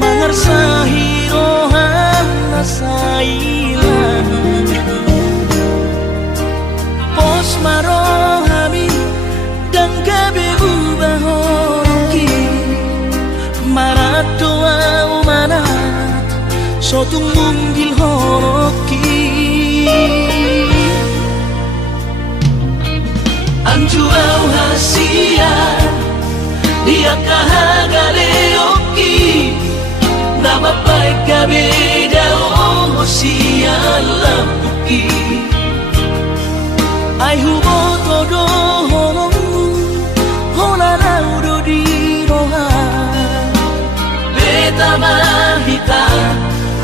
mangarsahi rohan nasailan pos marohami dan gabe ubahoroki maratoa umanat sotung munggil horoki anjuau hasia dia kahagaleoki nama baik kabeda osia lampuki ai hubo todo holong hola laudo di roha beta mahita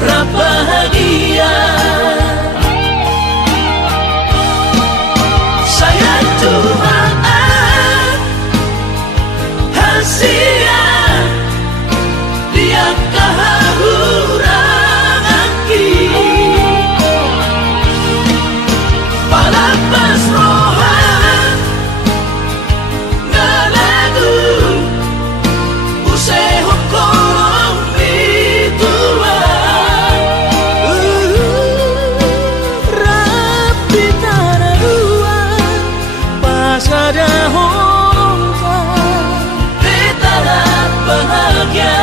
rabahagia saya cuma hasia dia kahurangaki palapas rohan ngalagu usai hukum itulah rapi tanah dua pas ada hongka betara bahagia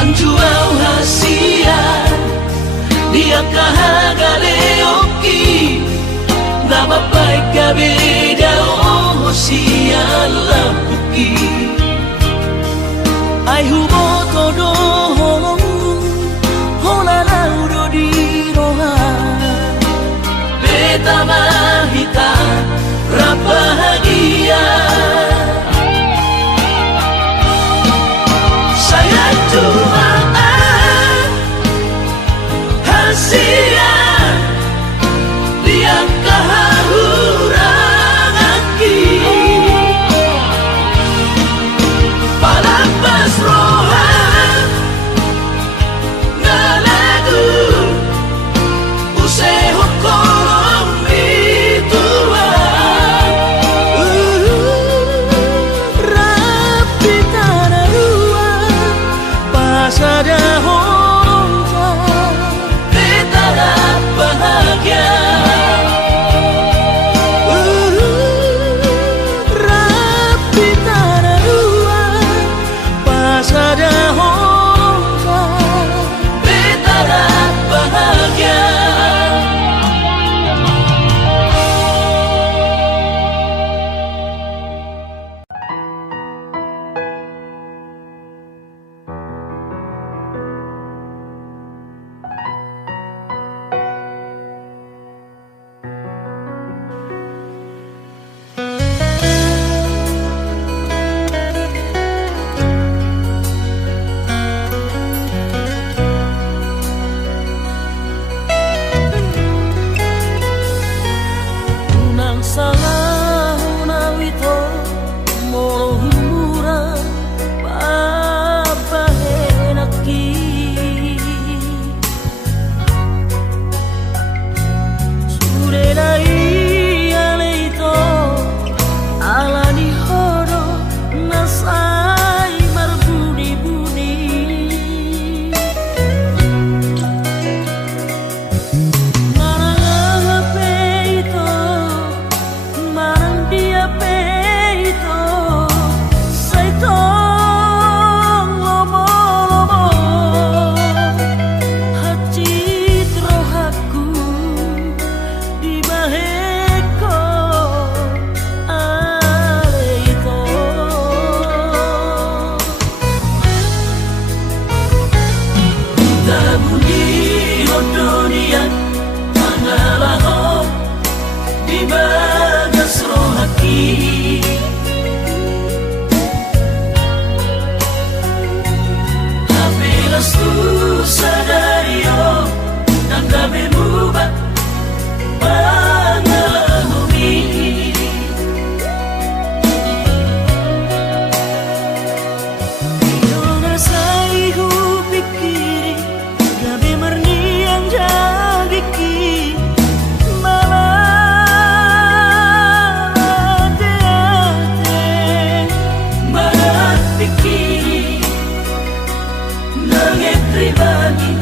anjuau hasia dia kahagaleoki nama baik kabeda osia lampuki ai hubo todo holong hola laudo di roha beta mahita rabahagia saya cuma hasia dia kahurangaki palapas rohan ngalagu usai hukum itulah rapi tanah dua pas ada hongka betara bahagia rapi tanah dua pas ada hongka betara bahagia unang salah unawito morohura babahenaki surelai aleito alani horo nasai marbuni-buni marang peito marang dia peito saitong lomo-lomo hacit rohaku di baheko aleito dabuni hodonian tangalaho di bagas rohaki sadari yo nang gabi muba pangahumi Yona sai hu pikiri gabi marni yang jagiki Bagi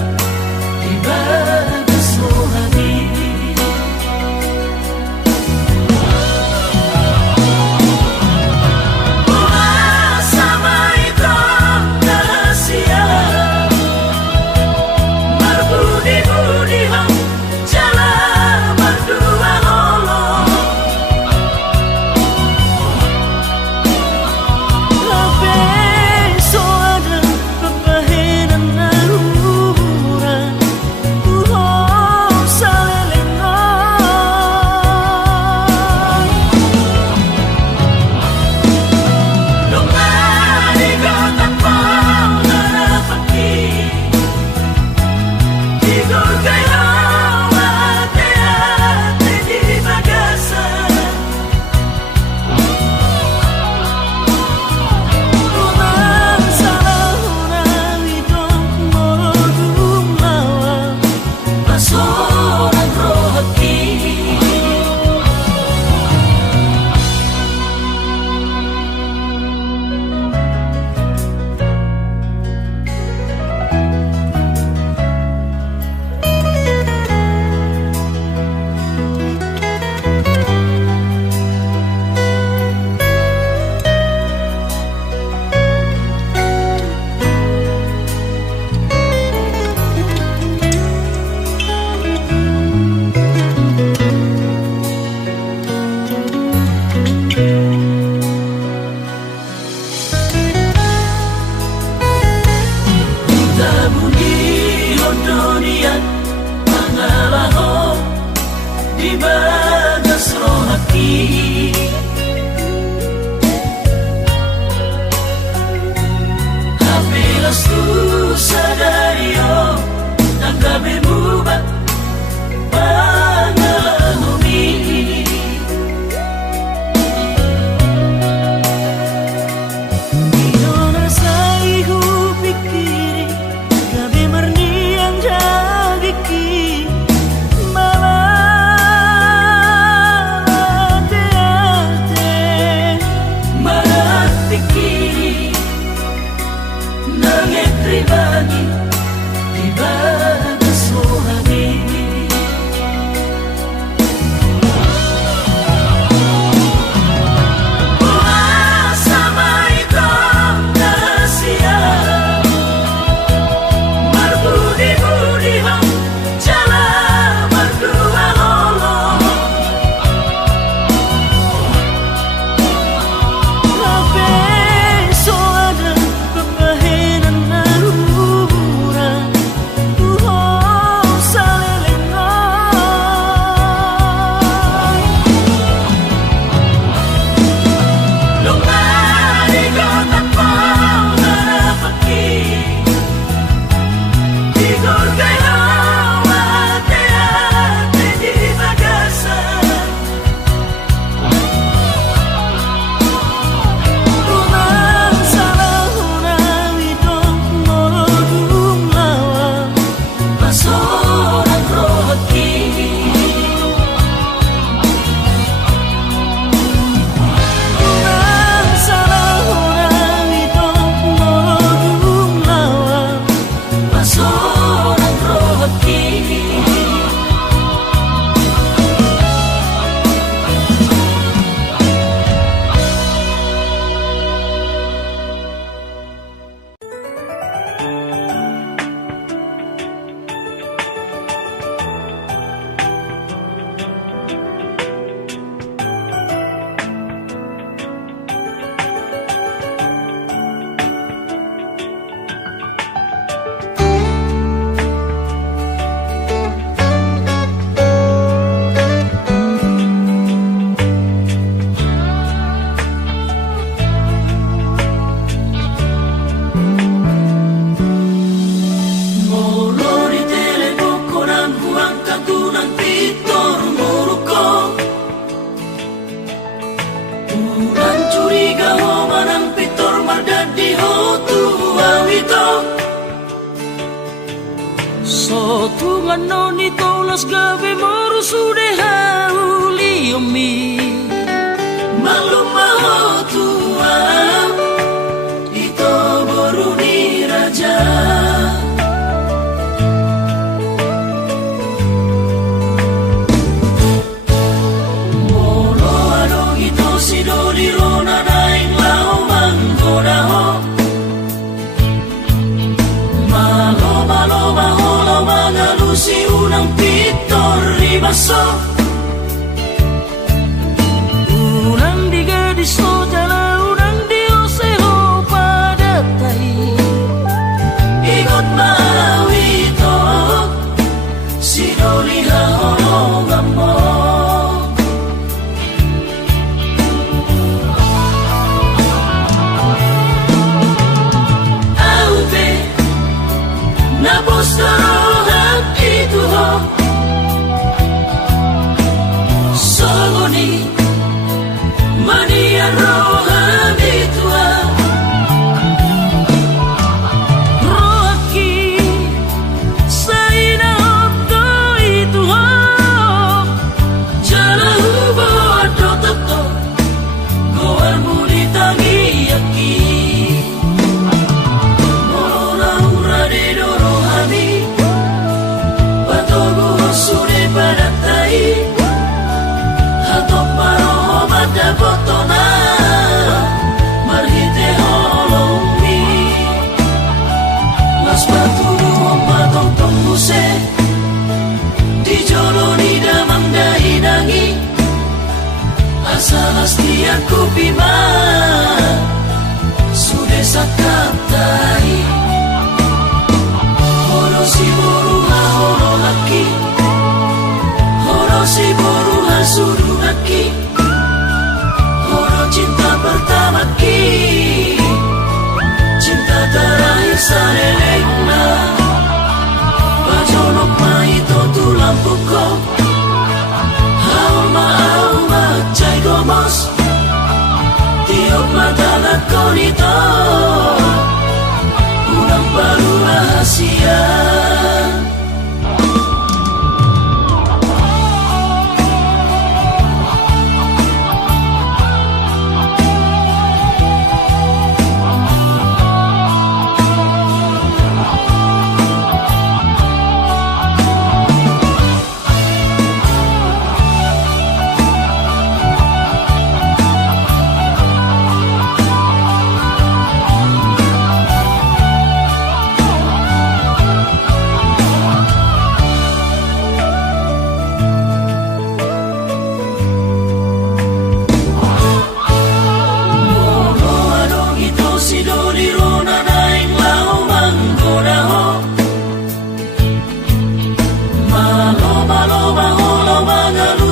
nganoni tolas gabe moru sude hauli omi malu maho tua ito boru ni raja molo ado ito sidoli rona naing lao manggoda ho malo malo maholo mangalusi unang pitor ribaso unang di gadis lo jala unang di oseho pada tai ikut mawito sidoli haholo ngamo aute na postaro itu ho sogoni mania roha bitua rohaki saina hokto itu ho jala hubo ado toto goar muli tangi yaki mora ura de doro hami patogo sure padatai hatok maroho bada botona marhite holongi las baturu matong tembuse di joloni damang dahi dangi asal aku bima sudah sakatai horo si boru ha horo laki horo si boru ha sudu laki horo cinta pertama ki cinta terakhir salelengna bajonok maito tu lampuko hauma cai gomos tiup mata lakonito ulang baru rahasia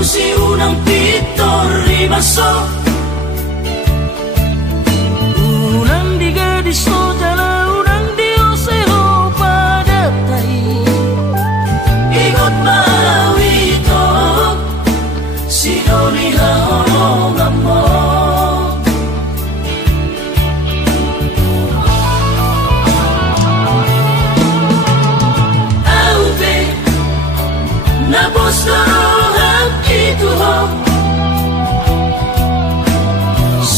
si unang pitor ribaso unang di gadis lo jala unang di oseho pada tai ikut mawito sidoli haholo ngamo aute na postaro itu ho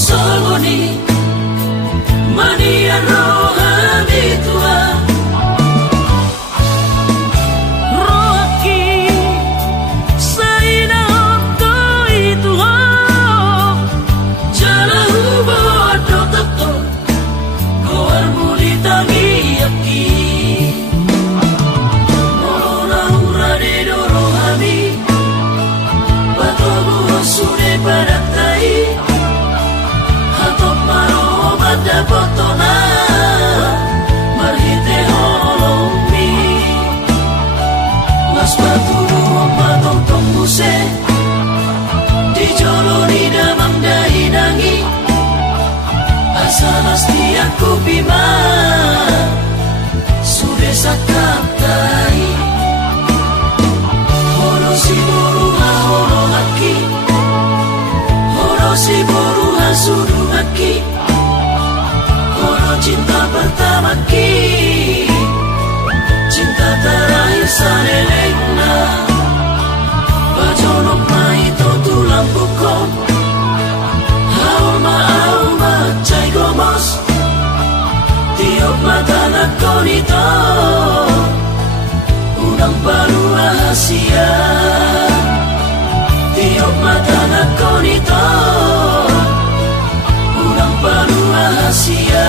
sogoni mania roha bitua rohaki saina hokto itu ho jala hubo ado toto goar muli tangi yaki mora ura de doro hami sure padatai hatok maroho bada botona marhite holongi las baturu matong tembuse di joloni damang dahi dangi asal aku bima sudah sakatai horo si boru ha horo laki horo si boru ha sudu laki horo cinta pertama ki cinta terakhir saleleng rahasia tiup mata nakonito urang penuh rahasia.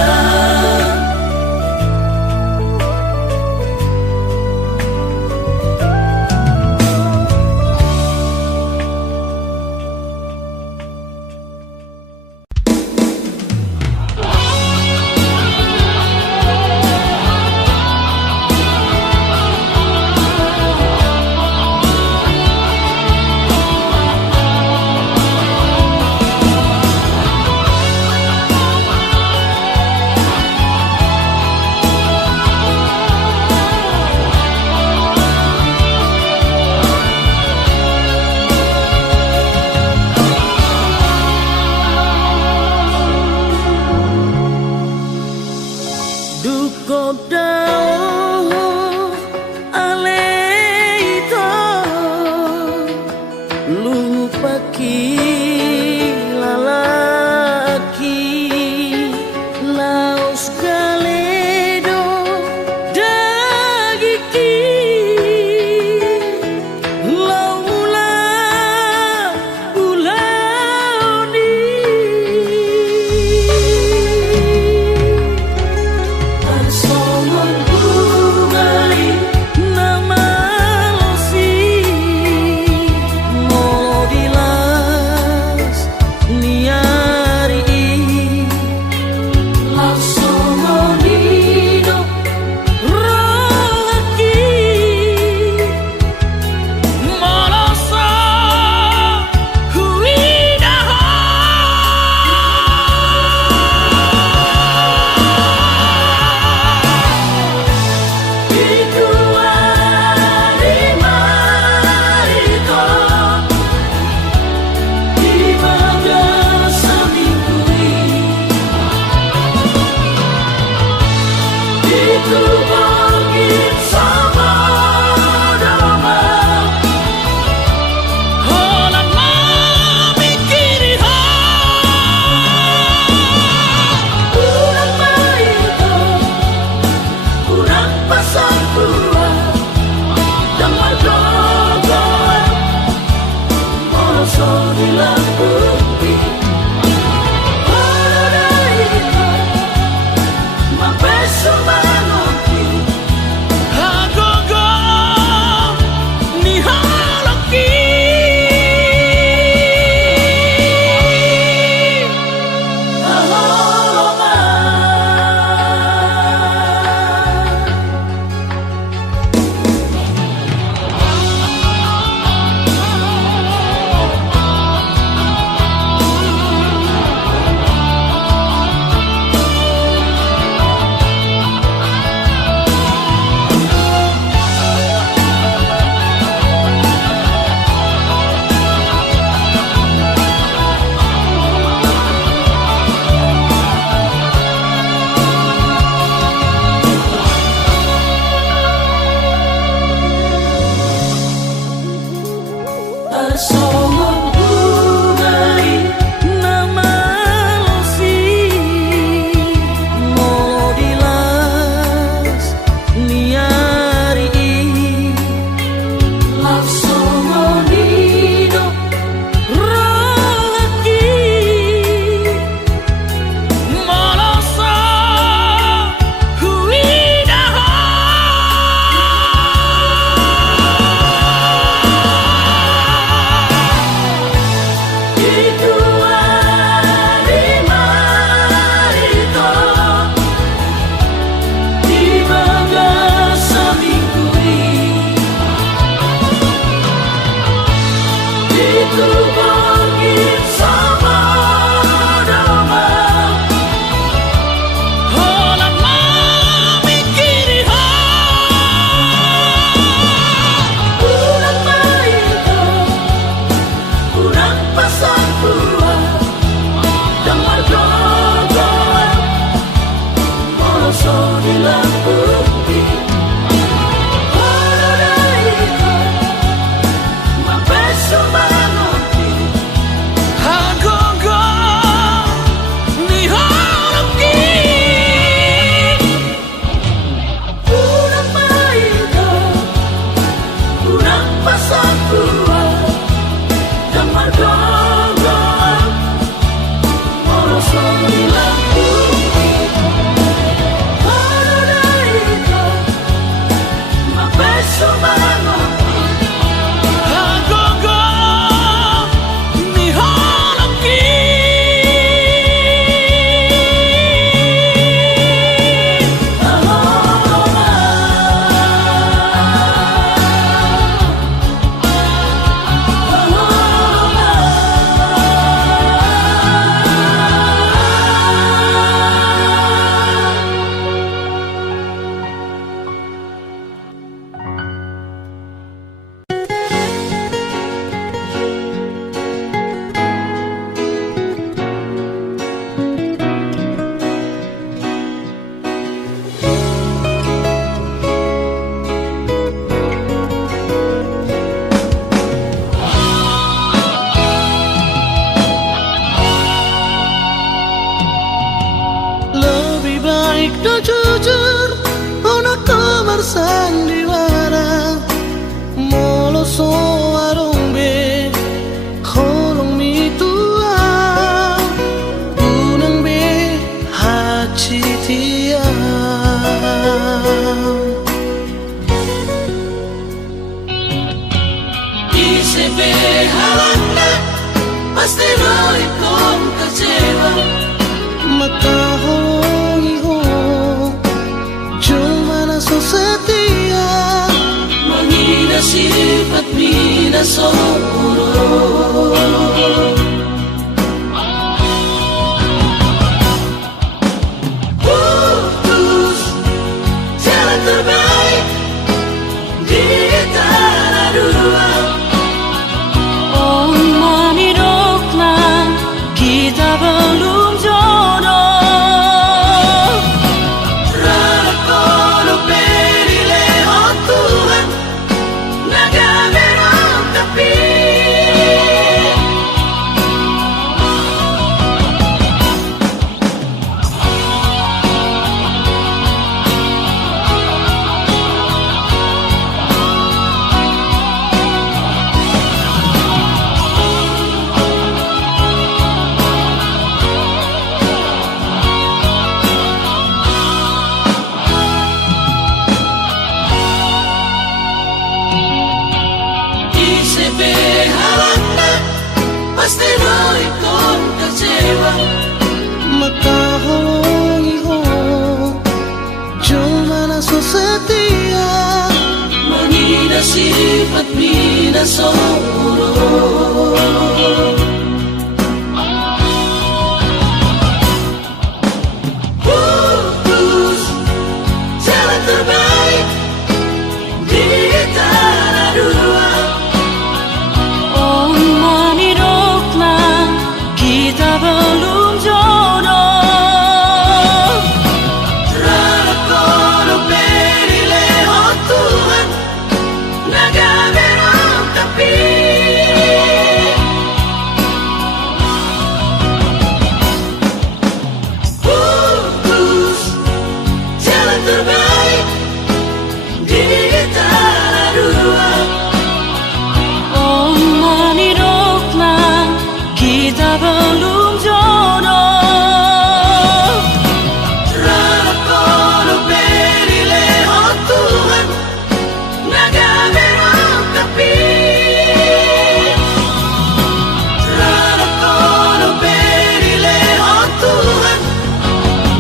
do jujur ono kamar sandiwara molo so arombe holong mi tua unang be hachi tia Isebe halanda pasti roi kom kecewa makahongi ho cuma so setia menghina sifat mina sempurna putus jalan terbaik di tanah dua Oh maniroklah kita belum jodoh Rara kono perile o Tuhan naga merah tapi Isebe halanda pasti roi kon kecewa makahongi ho cuma so setia menghina sifat mina sempurna putus jalan terbaik di tanah dua Oh maniroklah kita belum jodoh Rara kono perile o Tuhan naga merah tapi putus jalan terbaik di tanah dua Oh maniroklah kita belum jodoh Rara kono perile o Tuhan naga merah tapi Rara kono perile o Tuhan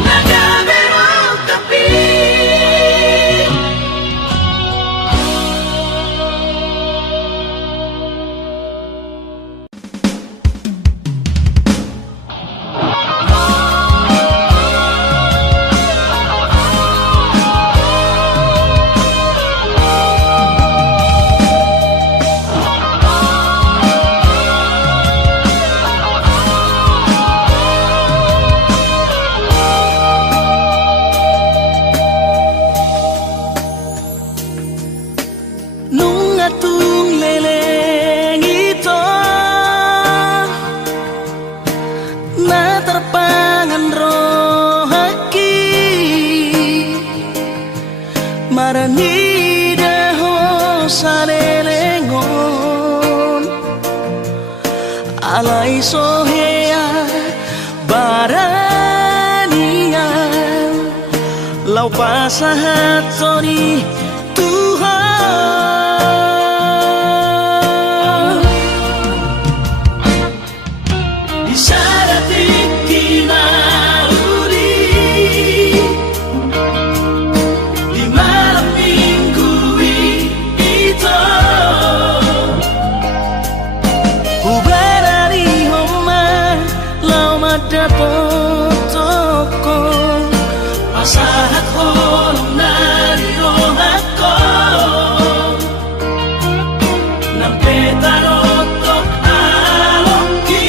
naga merah tapi nung atung leleng ito na terpangan rohaki marani daho sa lelengon alay sohea barania lau pasahat soni Tuhan Isarating kinauli di malam minggu itu Uberani homa lau madapo toko pasahat holong nari rohako nampe tarotok alongki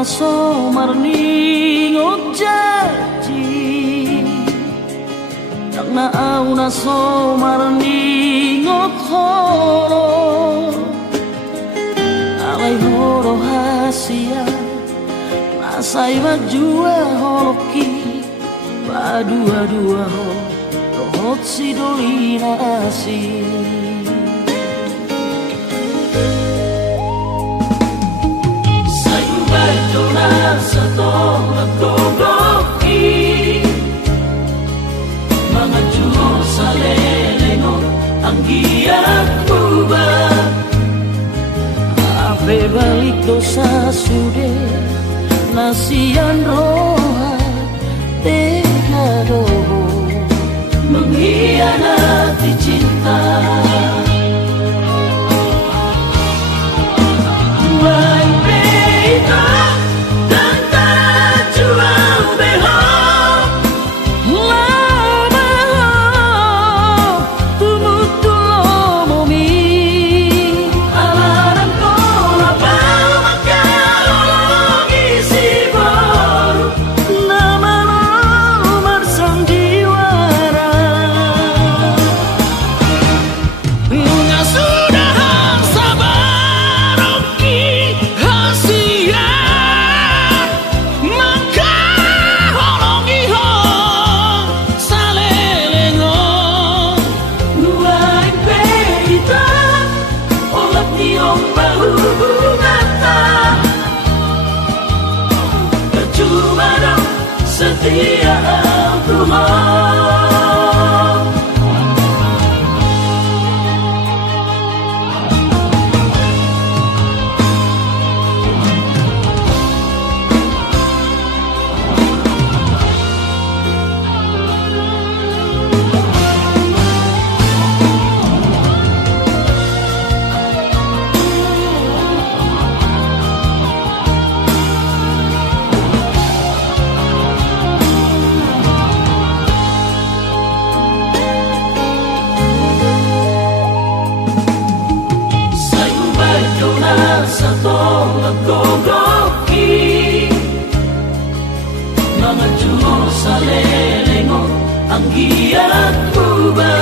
naso marni ngojaji yang na au naso marni ngokhoro alai horo hasia nasai majua horoki badua-dua ho rohot si dolina asi Satong nagdodoki mga Diyos sa lelengon ang giyak mo ba? Ave balik dosa sude nasiyan roha tegado mengkhianati cinta setia Tuhan Satong nagdodoki mga Diyos sa lelengon ang giyak mo ba?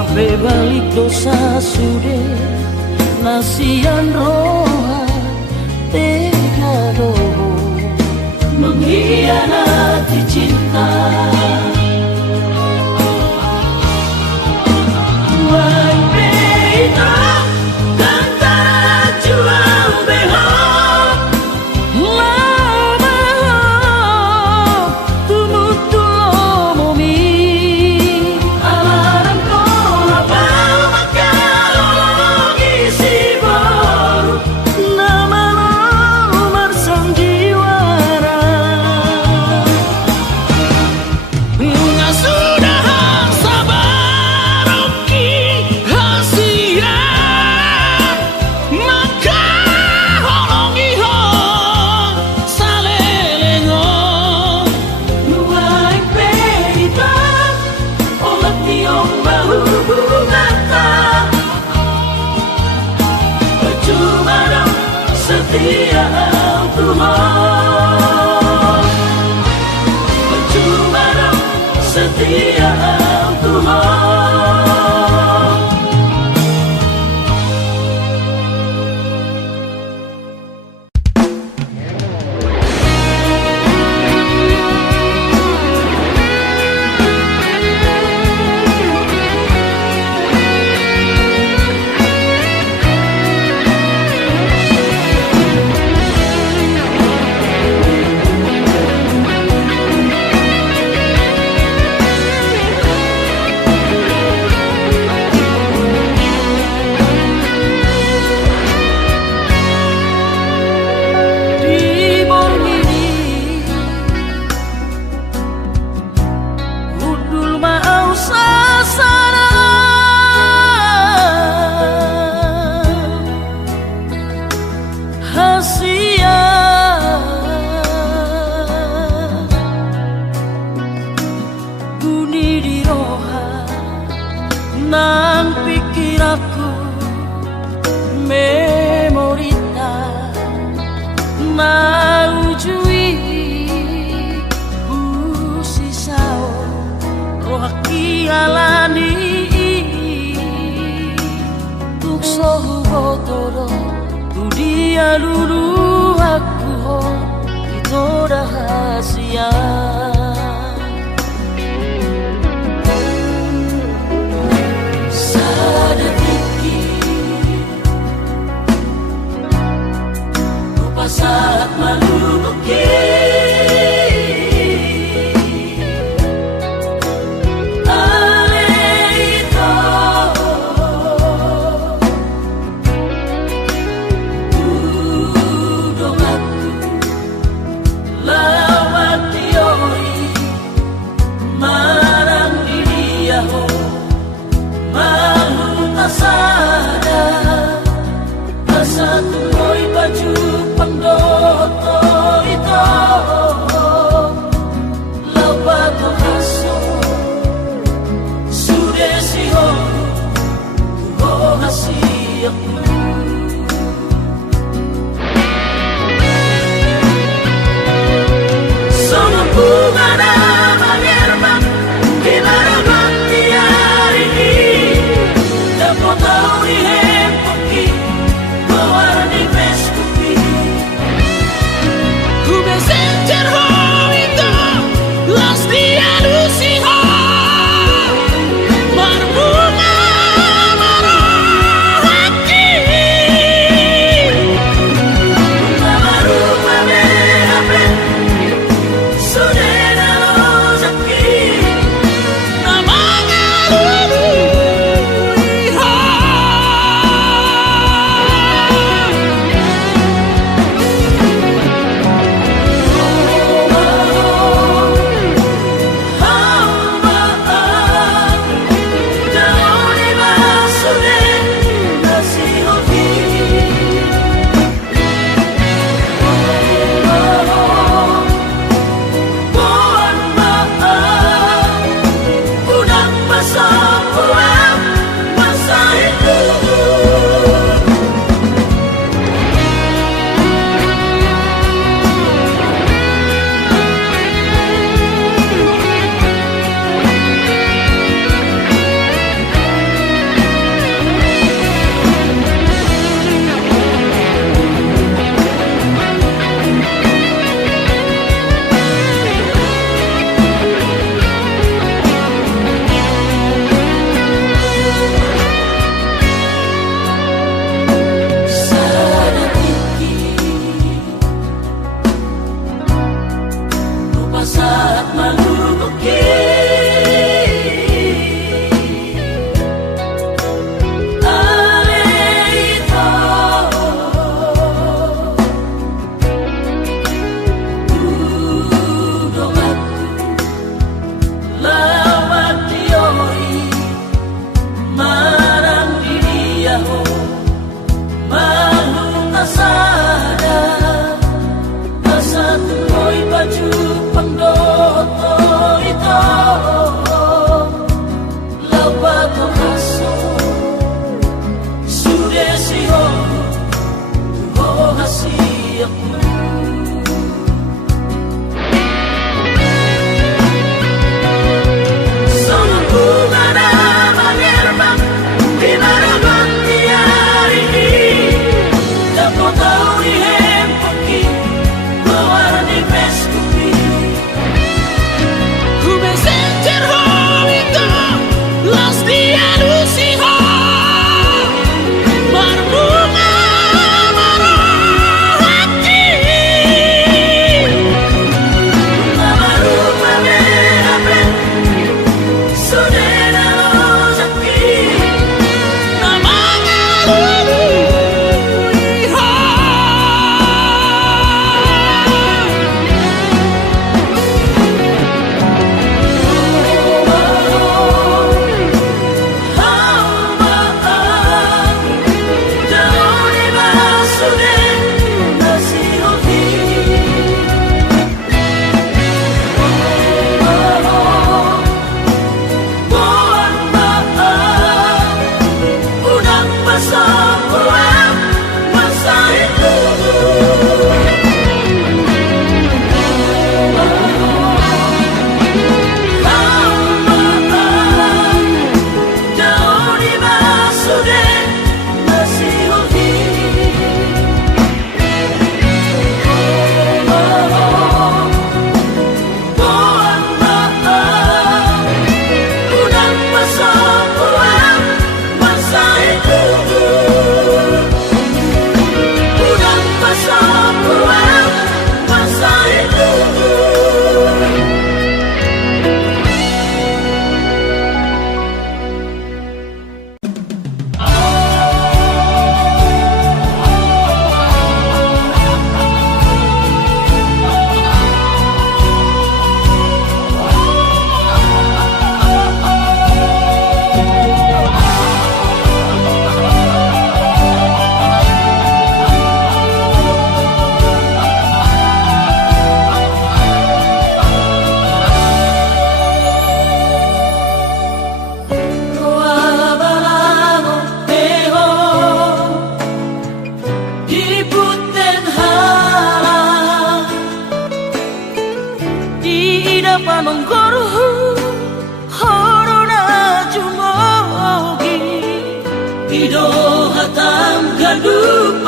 Ave balik dosa sude nasiyan roha tegado mengkhianati cinta setia Tuhan percuma dong setia Tuhan nang pikir aku memorita ngalani tukso botoro dia dulu aku itu rahasia saat malu satu koi baju pendoto itu labat haso sudah siho ho hasiakmu sama bunga nama gerbang bila rabat hari ini dapat tahu di hempoki warni mestupi ku besencer ho itu los dia lusiho berbunga marah hati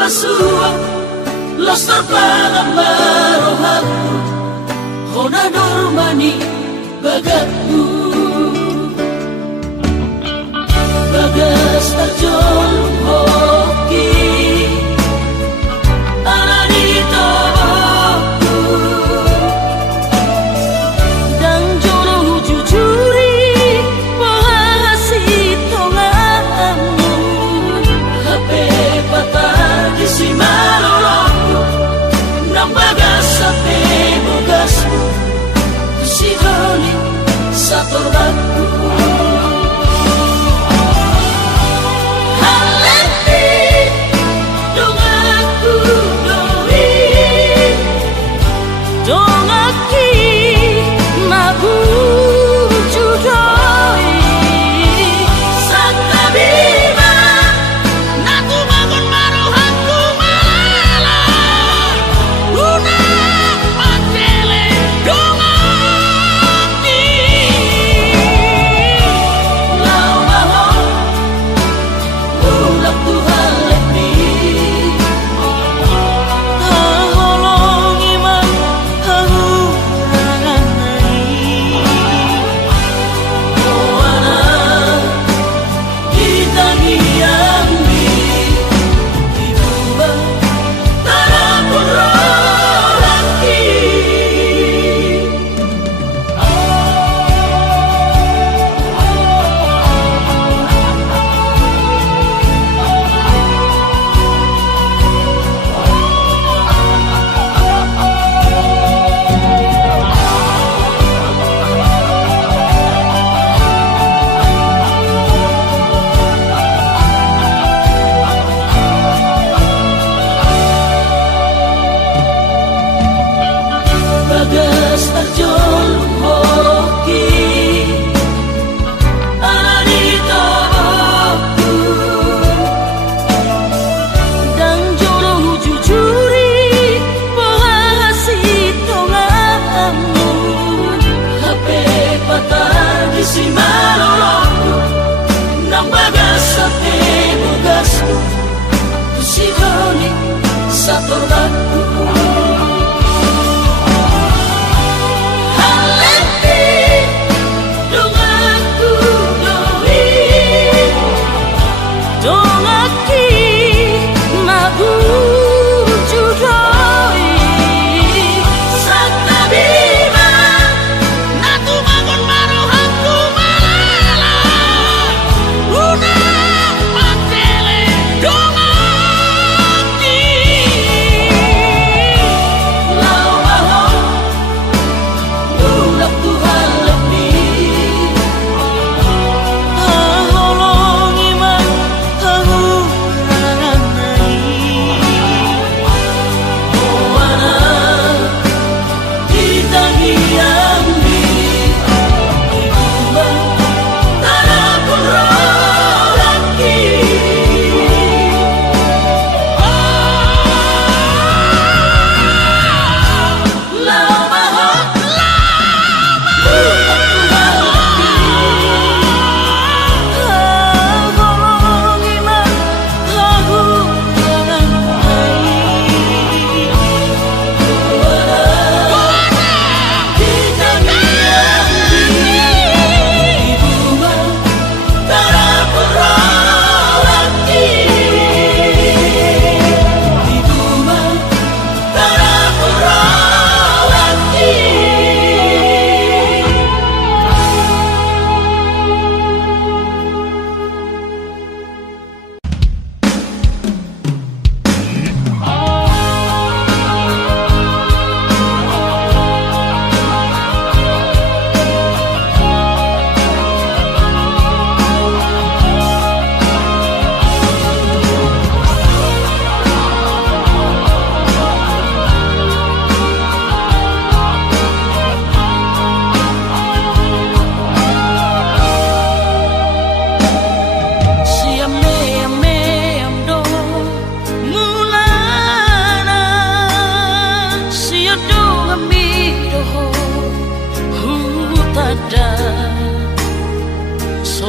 pasua los terpalang marohaku hona normani bagatku bagas terjol hoki ala di toboku dan joro jujuri bahasi tonganmu HP patah di simalolongku nang bagas HP bogasmu si doli satorbaku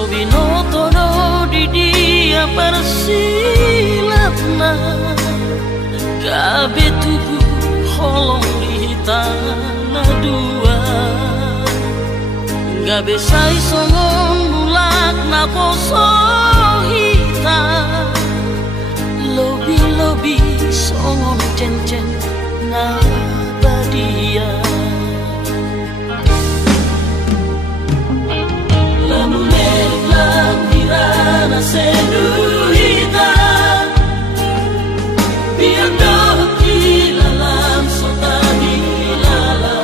Binoto di dia persilapna Abe tubuh holong di tanah dua Gak bisa isongon mulak na poso hita Lobi-lobi songon cen-cen na badia Lamunek lamhirana sendu hita Biar doki lalam sota dilala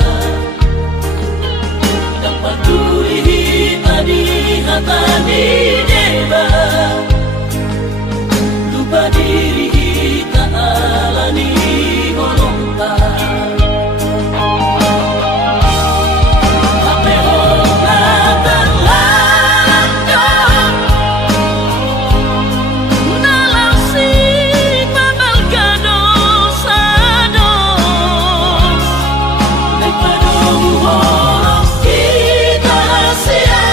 Dapat duri hita di hata di deba Lupa diri hita alani holongta Hape holongta terlanjut Nalang si babal gados-ados Daripada horong kita sia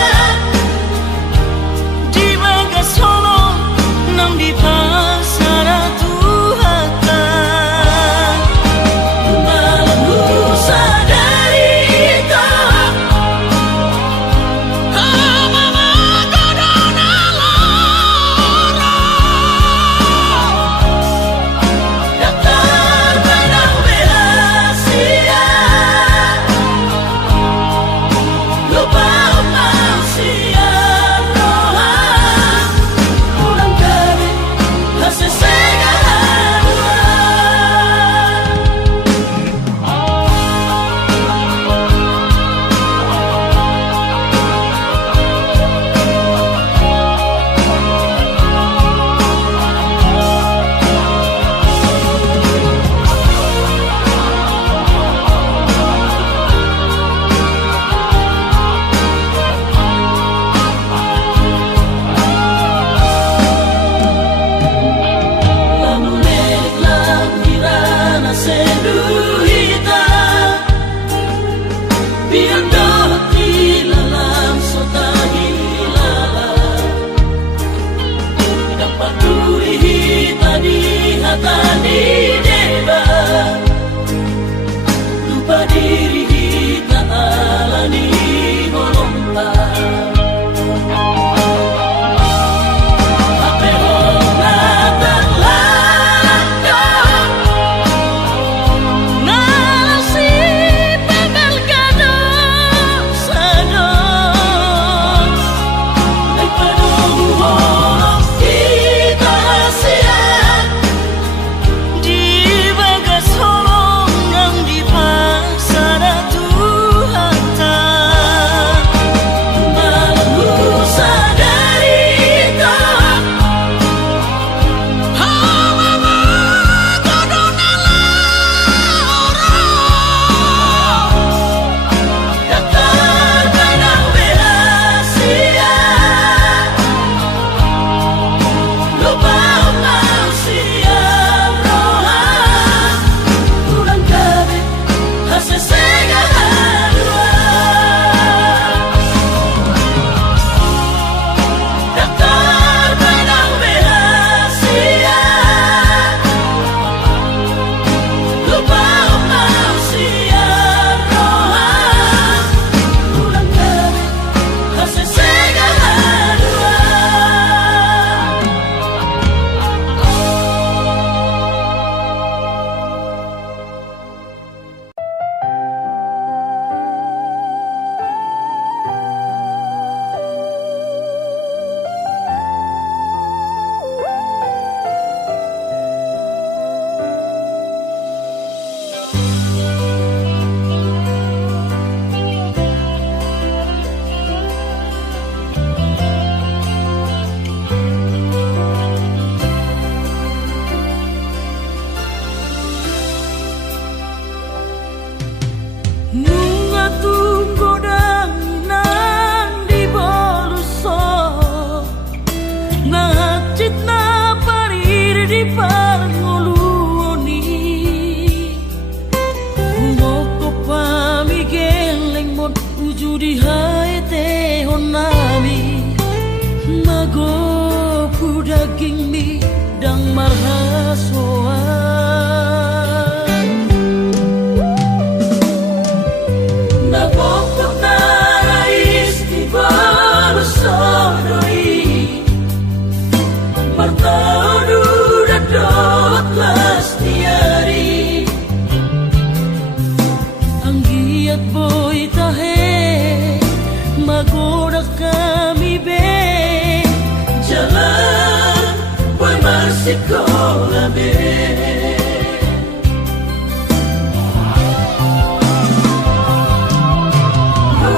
sekolah be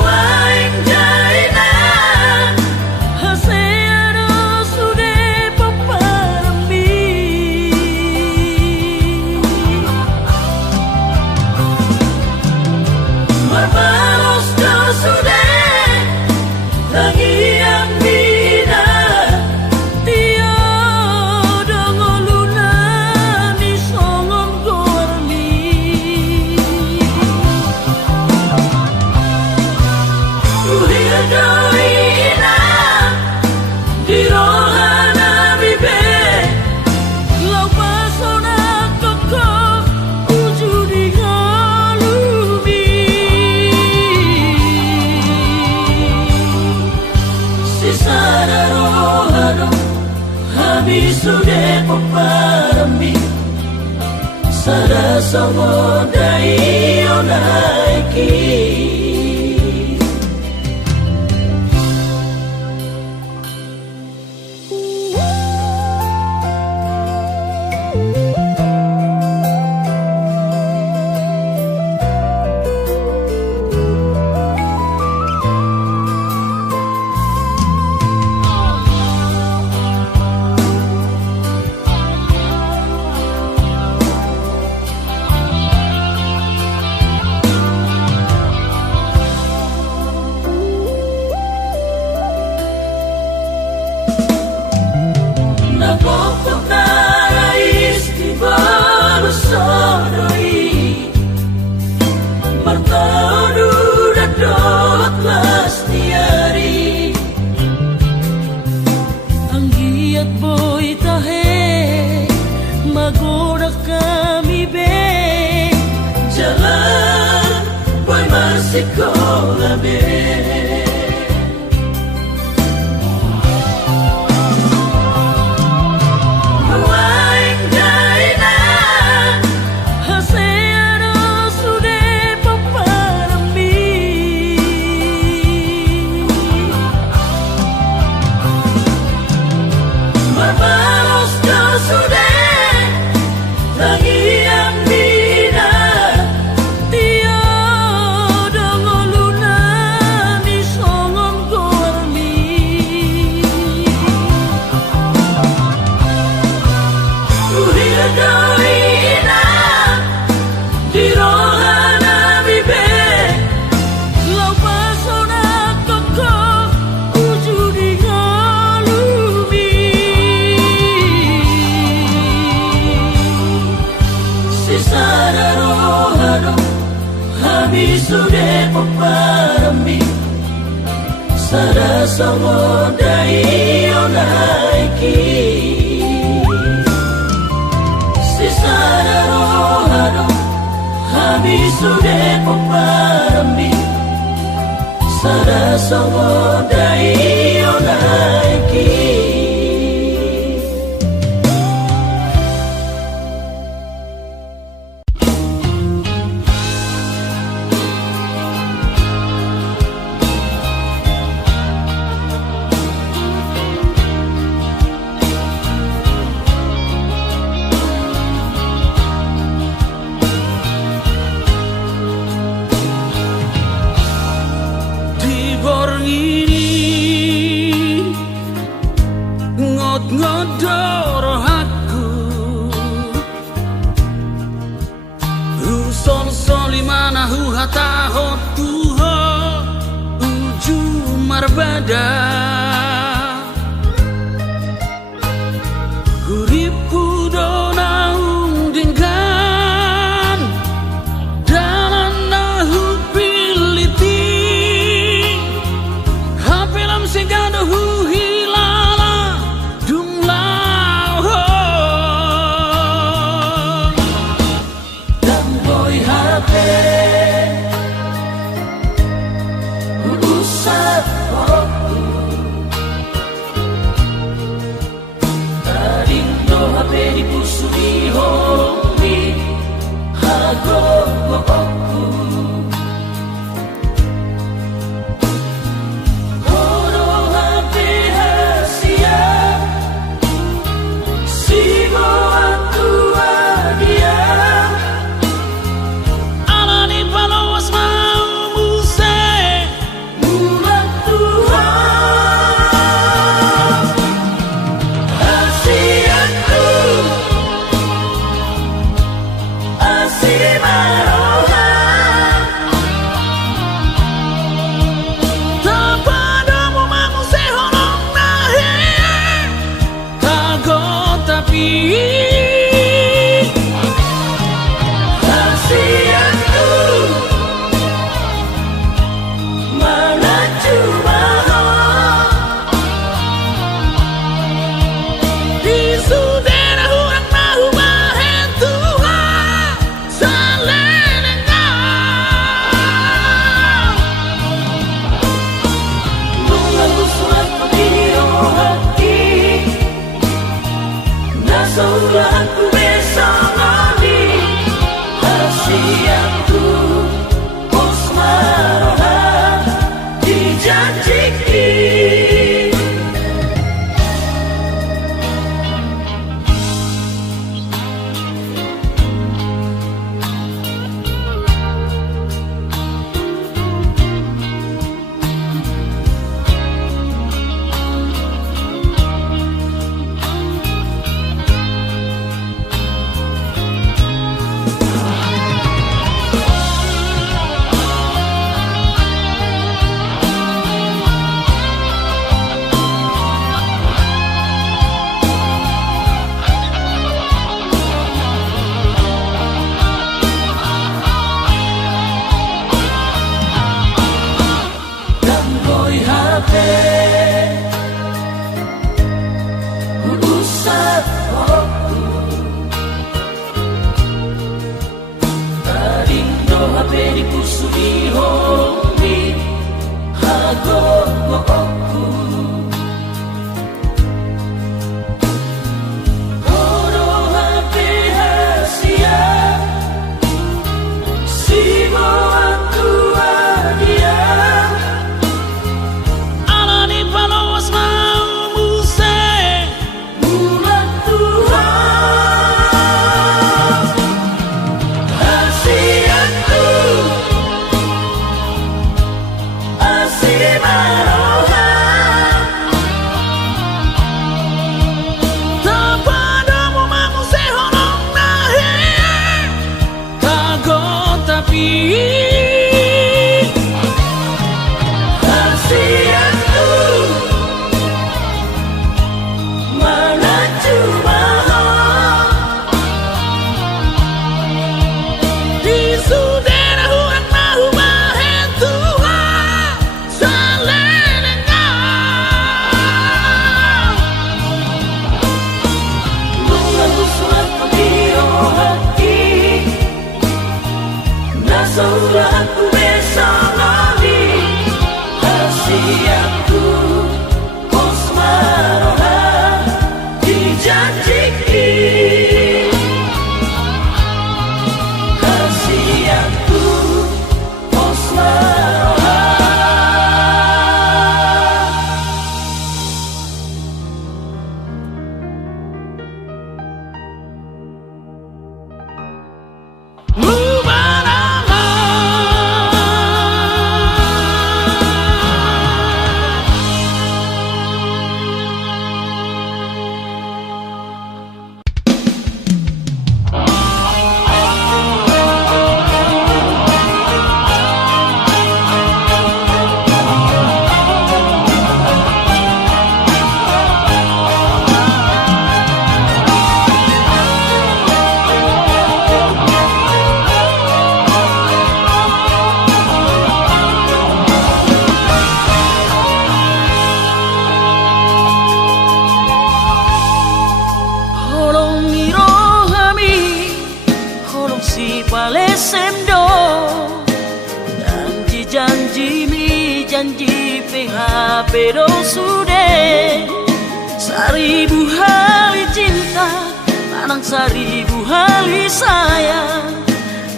Waing jaina Haseado sude paparambi Marmaros do sude lagi yang bina Tiada ngoluna ni songon gormi Uhir doina di rohana bibe Lau pasona koko ujudi galumi Sisara rohano habis sudah peparami Sada sama dai onaiki Nakokok narais di baru sodoi Martadu dan dot lastiari Anggiat boy tahe magoda kami be Jalan boy masih sekolah be Waing jaina Haseado sude paparambi Marmaros do sude lagi yang bina Tiada ngoluna ni songon gormi Uhir doina di rohana bibe Lau pasona koko ujudi galumi Sisara rohano habis sudah peparami Sada sama dai onaiki Sisara rohano habis sudah peparami Sada sama dai onaiki Di borong ini ngot-ngodor aku Rusol-sol imana hata hotuho uju marbada Kuripu dona undingkan dalam nahu piliti Hapelam segado hu hilala dumlau Dan boy hape usap aku Tarindo hape di pusuri homi Hago aku Horo hape Kasihanku mana cuma di sudera huang mahu bahen Tuhan salenengah mengaku surat pembiro hati nasaulah aku besok nanti kasihanku Osmarohan dijanjiki usap aku tarindo HP di kusudi homi hago aku oro HP hasia simo aku adia alani paloas mau muse bulan Tuhan kasihanku Asimarohan tapadamu mamuse honong nahe kago tapi kasihanku mana cuma di sudera huang mahu bahen Tuhan salenengah mengaku surat pembiro hati nasaulah aku besok nanti kasihanku Osmarohan dijanjiki kasihanku Osmarohan Semdo janji mi janji PHP do sudah 1000 hari cinta lanang 1000 hari sayang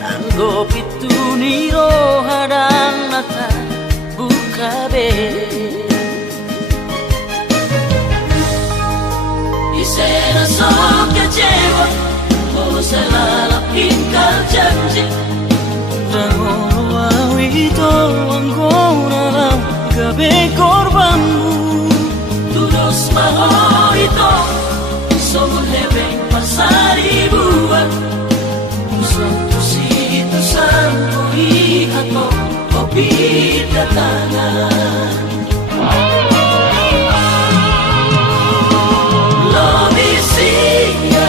anggo pitu niro hadang nata buka be isena sok kecewa oh selalah ingkar janji Rangono awito anggona lang gabi korbanmu Tudos maho ito Somun hebeng pasari buwan Usang tusito santo ihat mo O pidatangan Lo di siya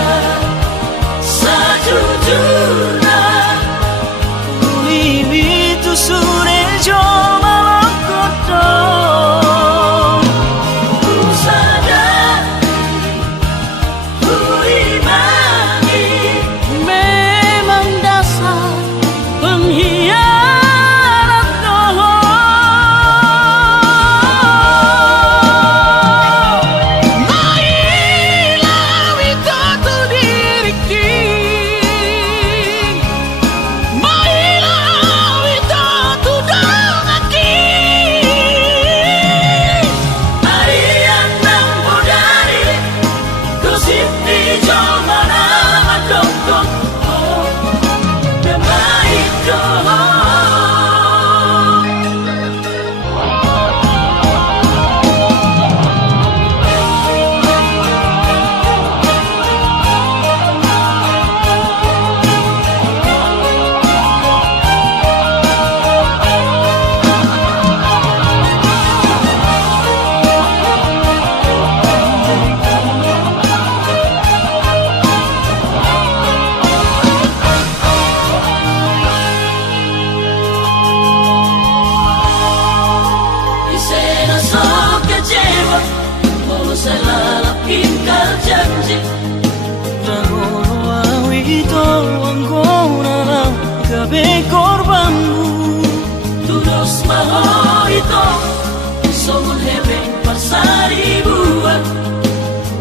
bersaribuan,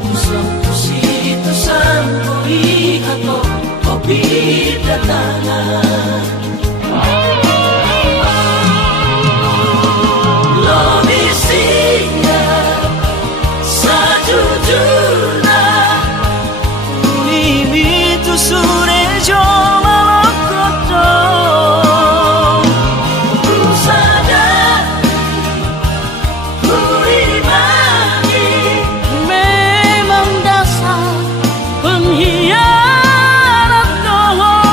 tusuk itu sangkui atau kopi datangan. Lobi singa sajujurna Mimi tu sure jo malakoto ku sadar ku imani memang dasar pengkhianat dohong.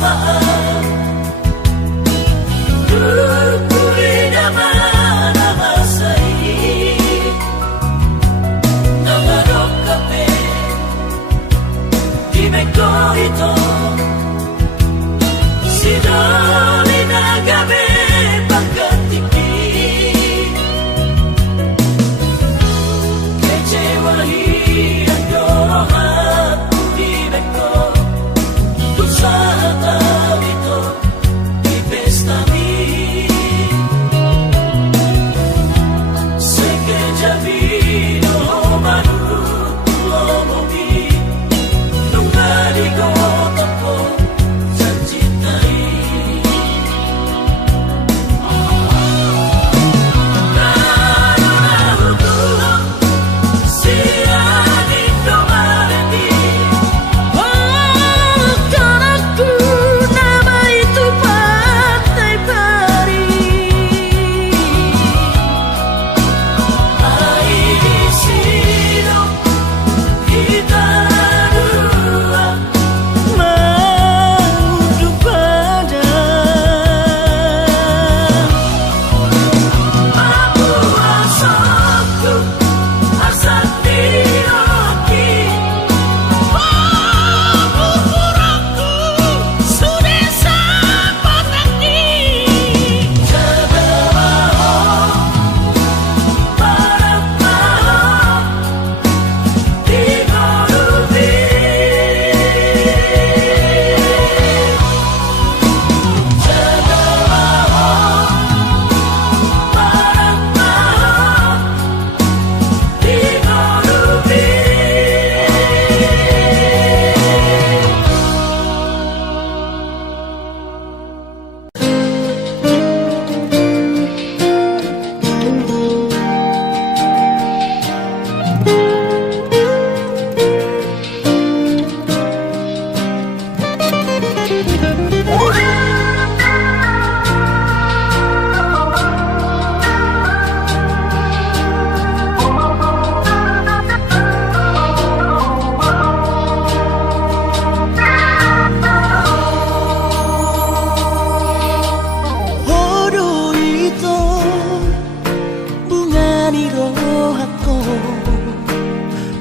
asma'an Dukuri nama sa'i Nangadok kape Di meko ito Sidoli nagabe pagkatiki Kecewahi ang dorohan Di meko Usaha tao ito Ipestami Sekejabino manut Lomobi Nungadi kotak ko Sancintai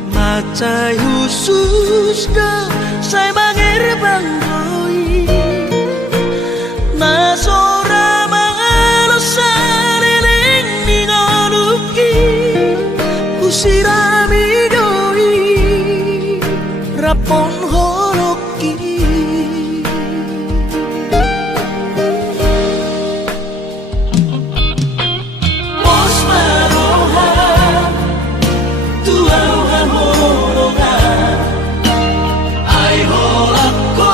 Macai khusus dah saya bangir banggoi Nasora mangalosan eling ningoluki Usirami doi rapon holoki Mos marohan Tuhan horongan Ai holak ko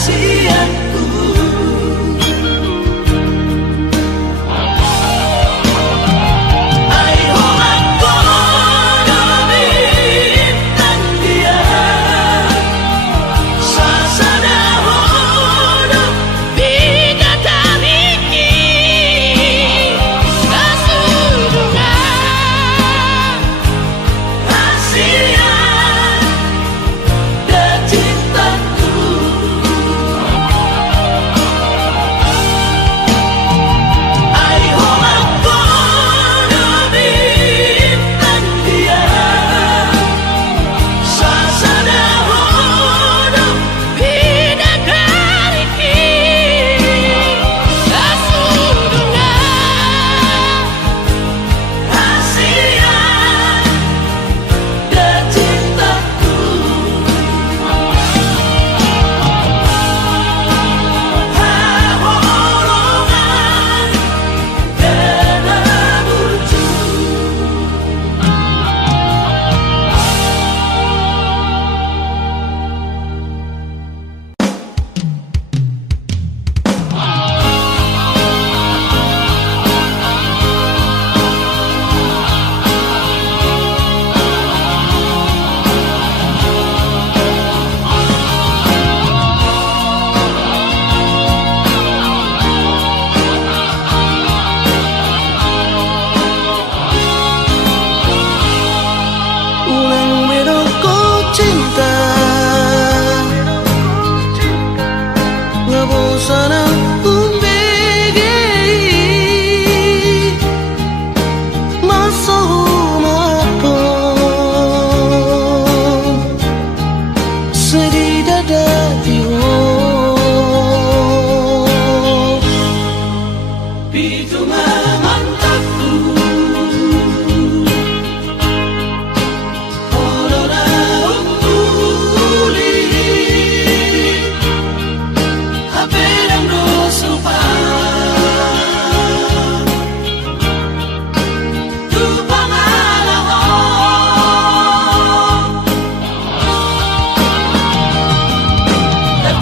rahasiaku.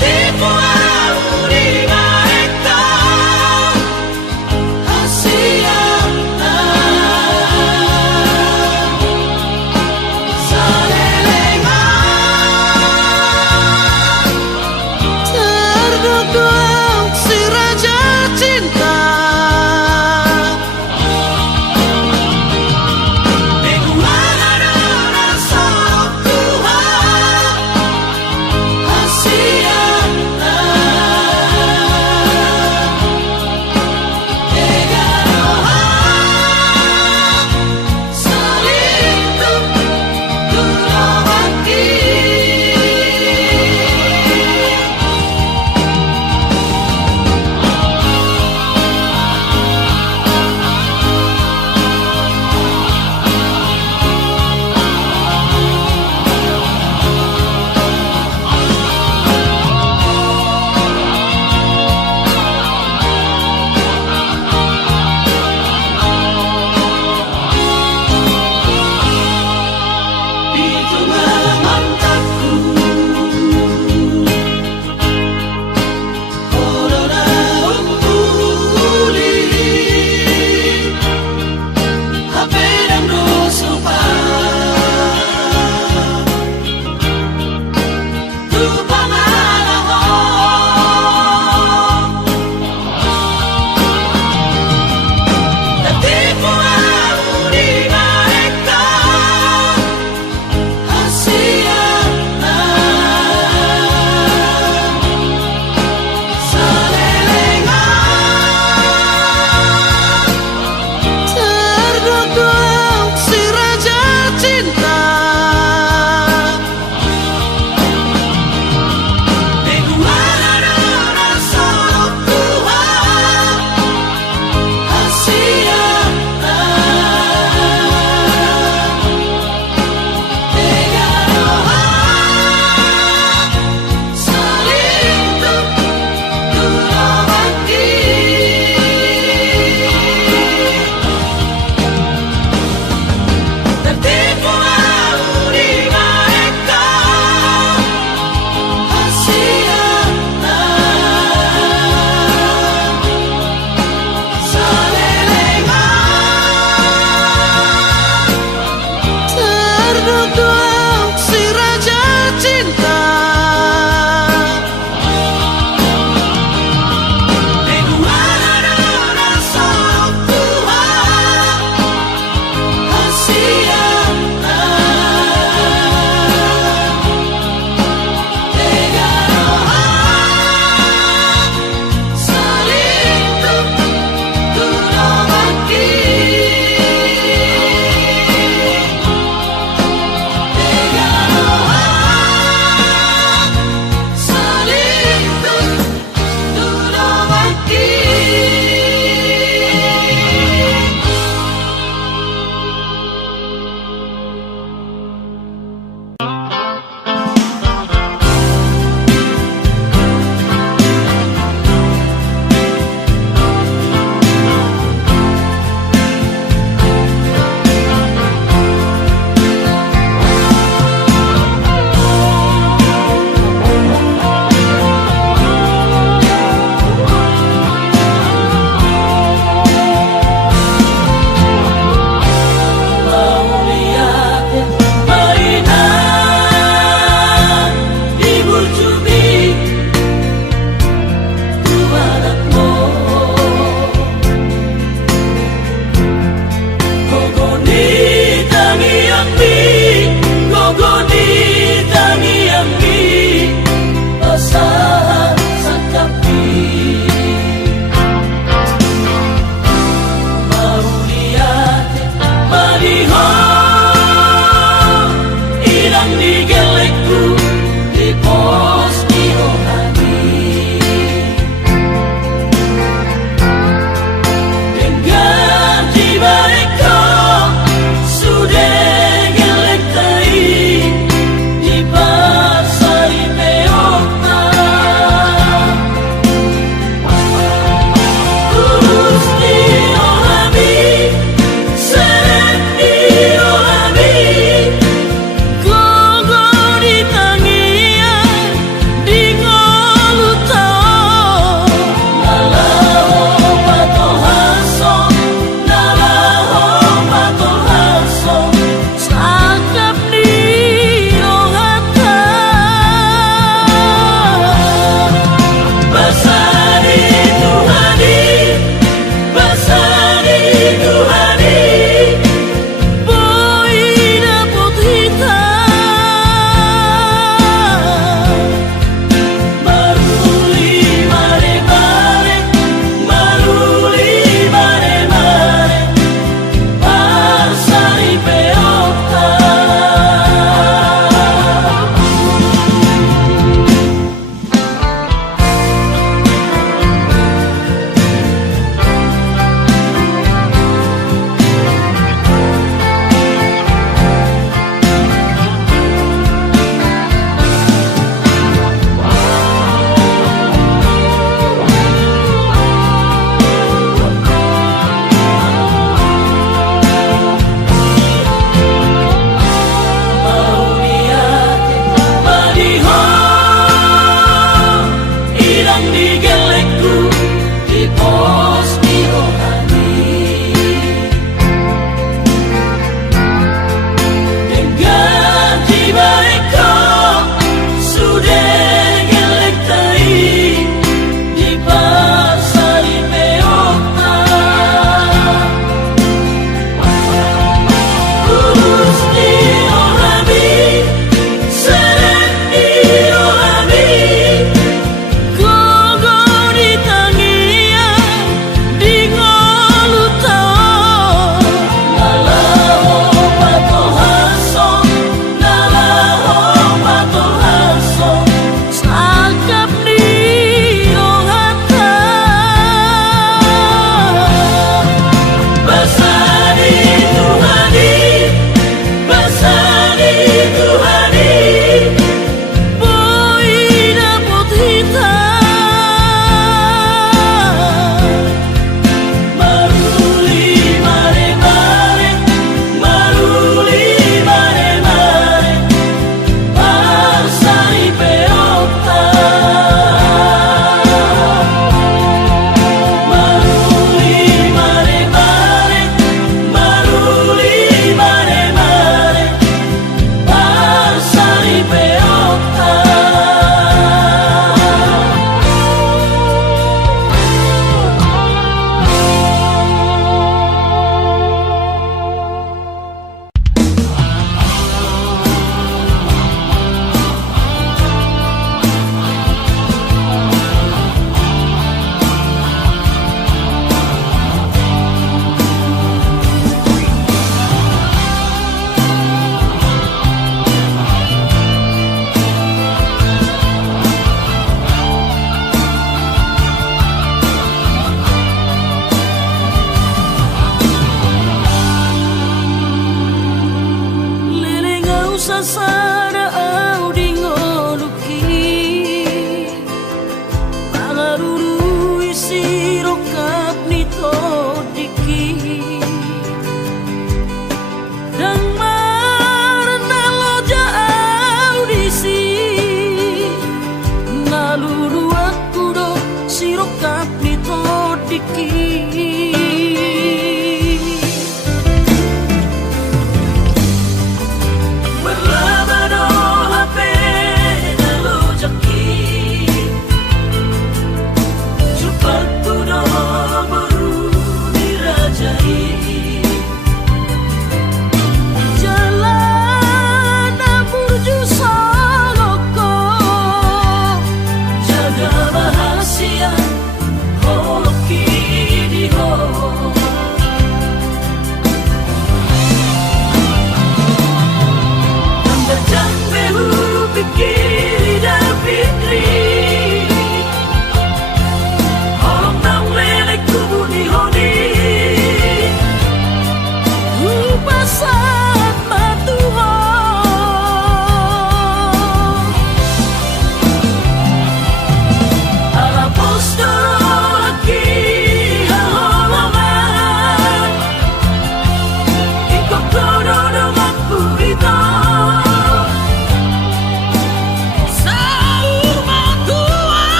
Tipu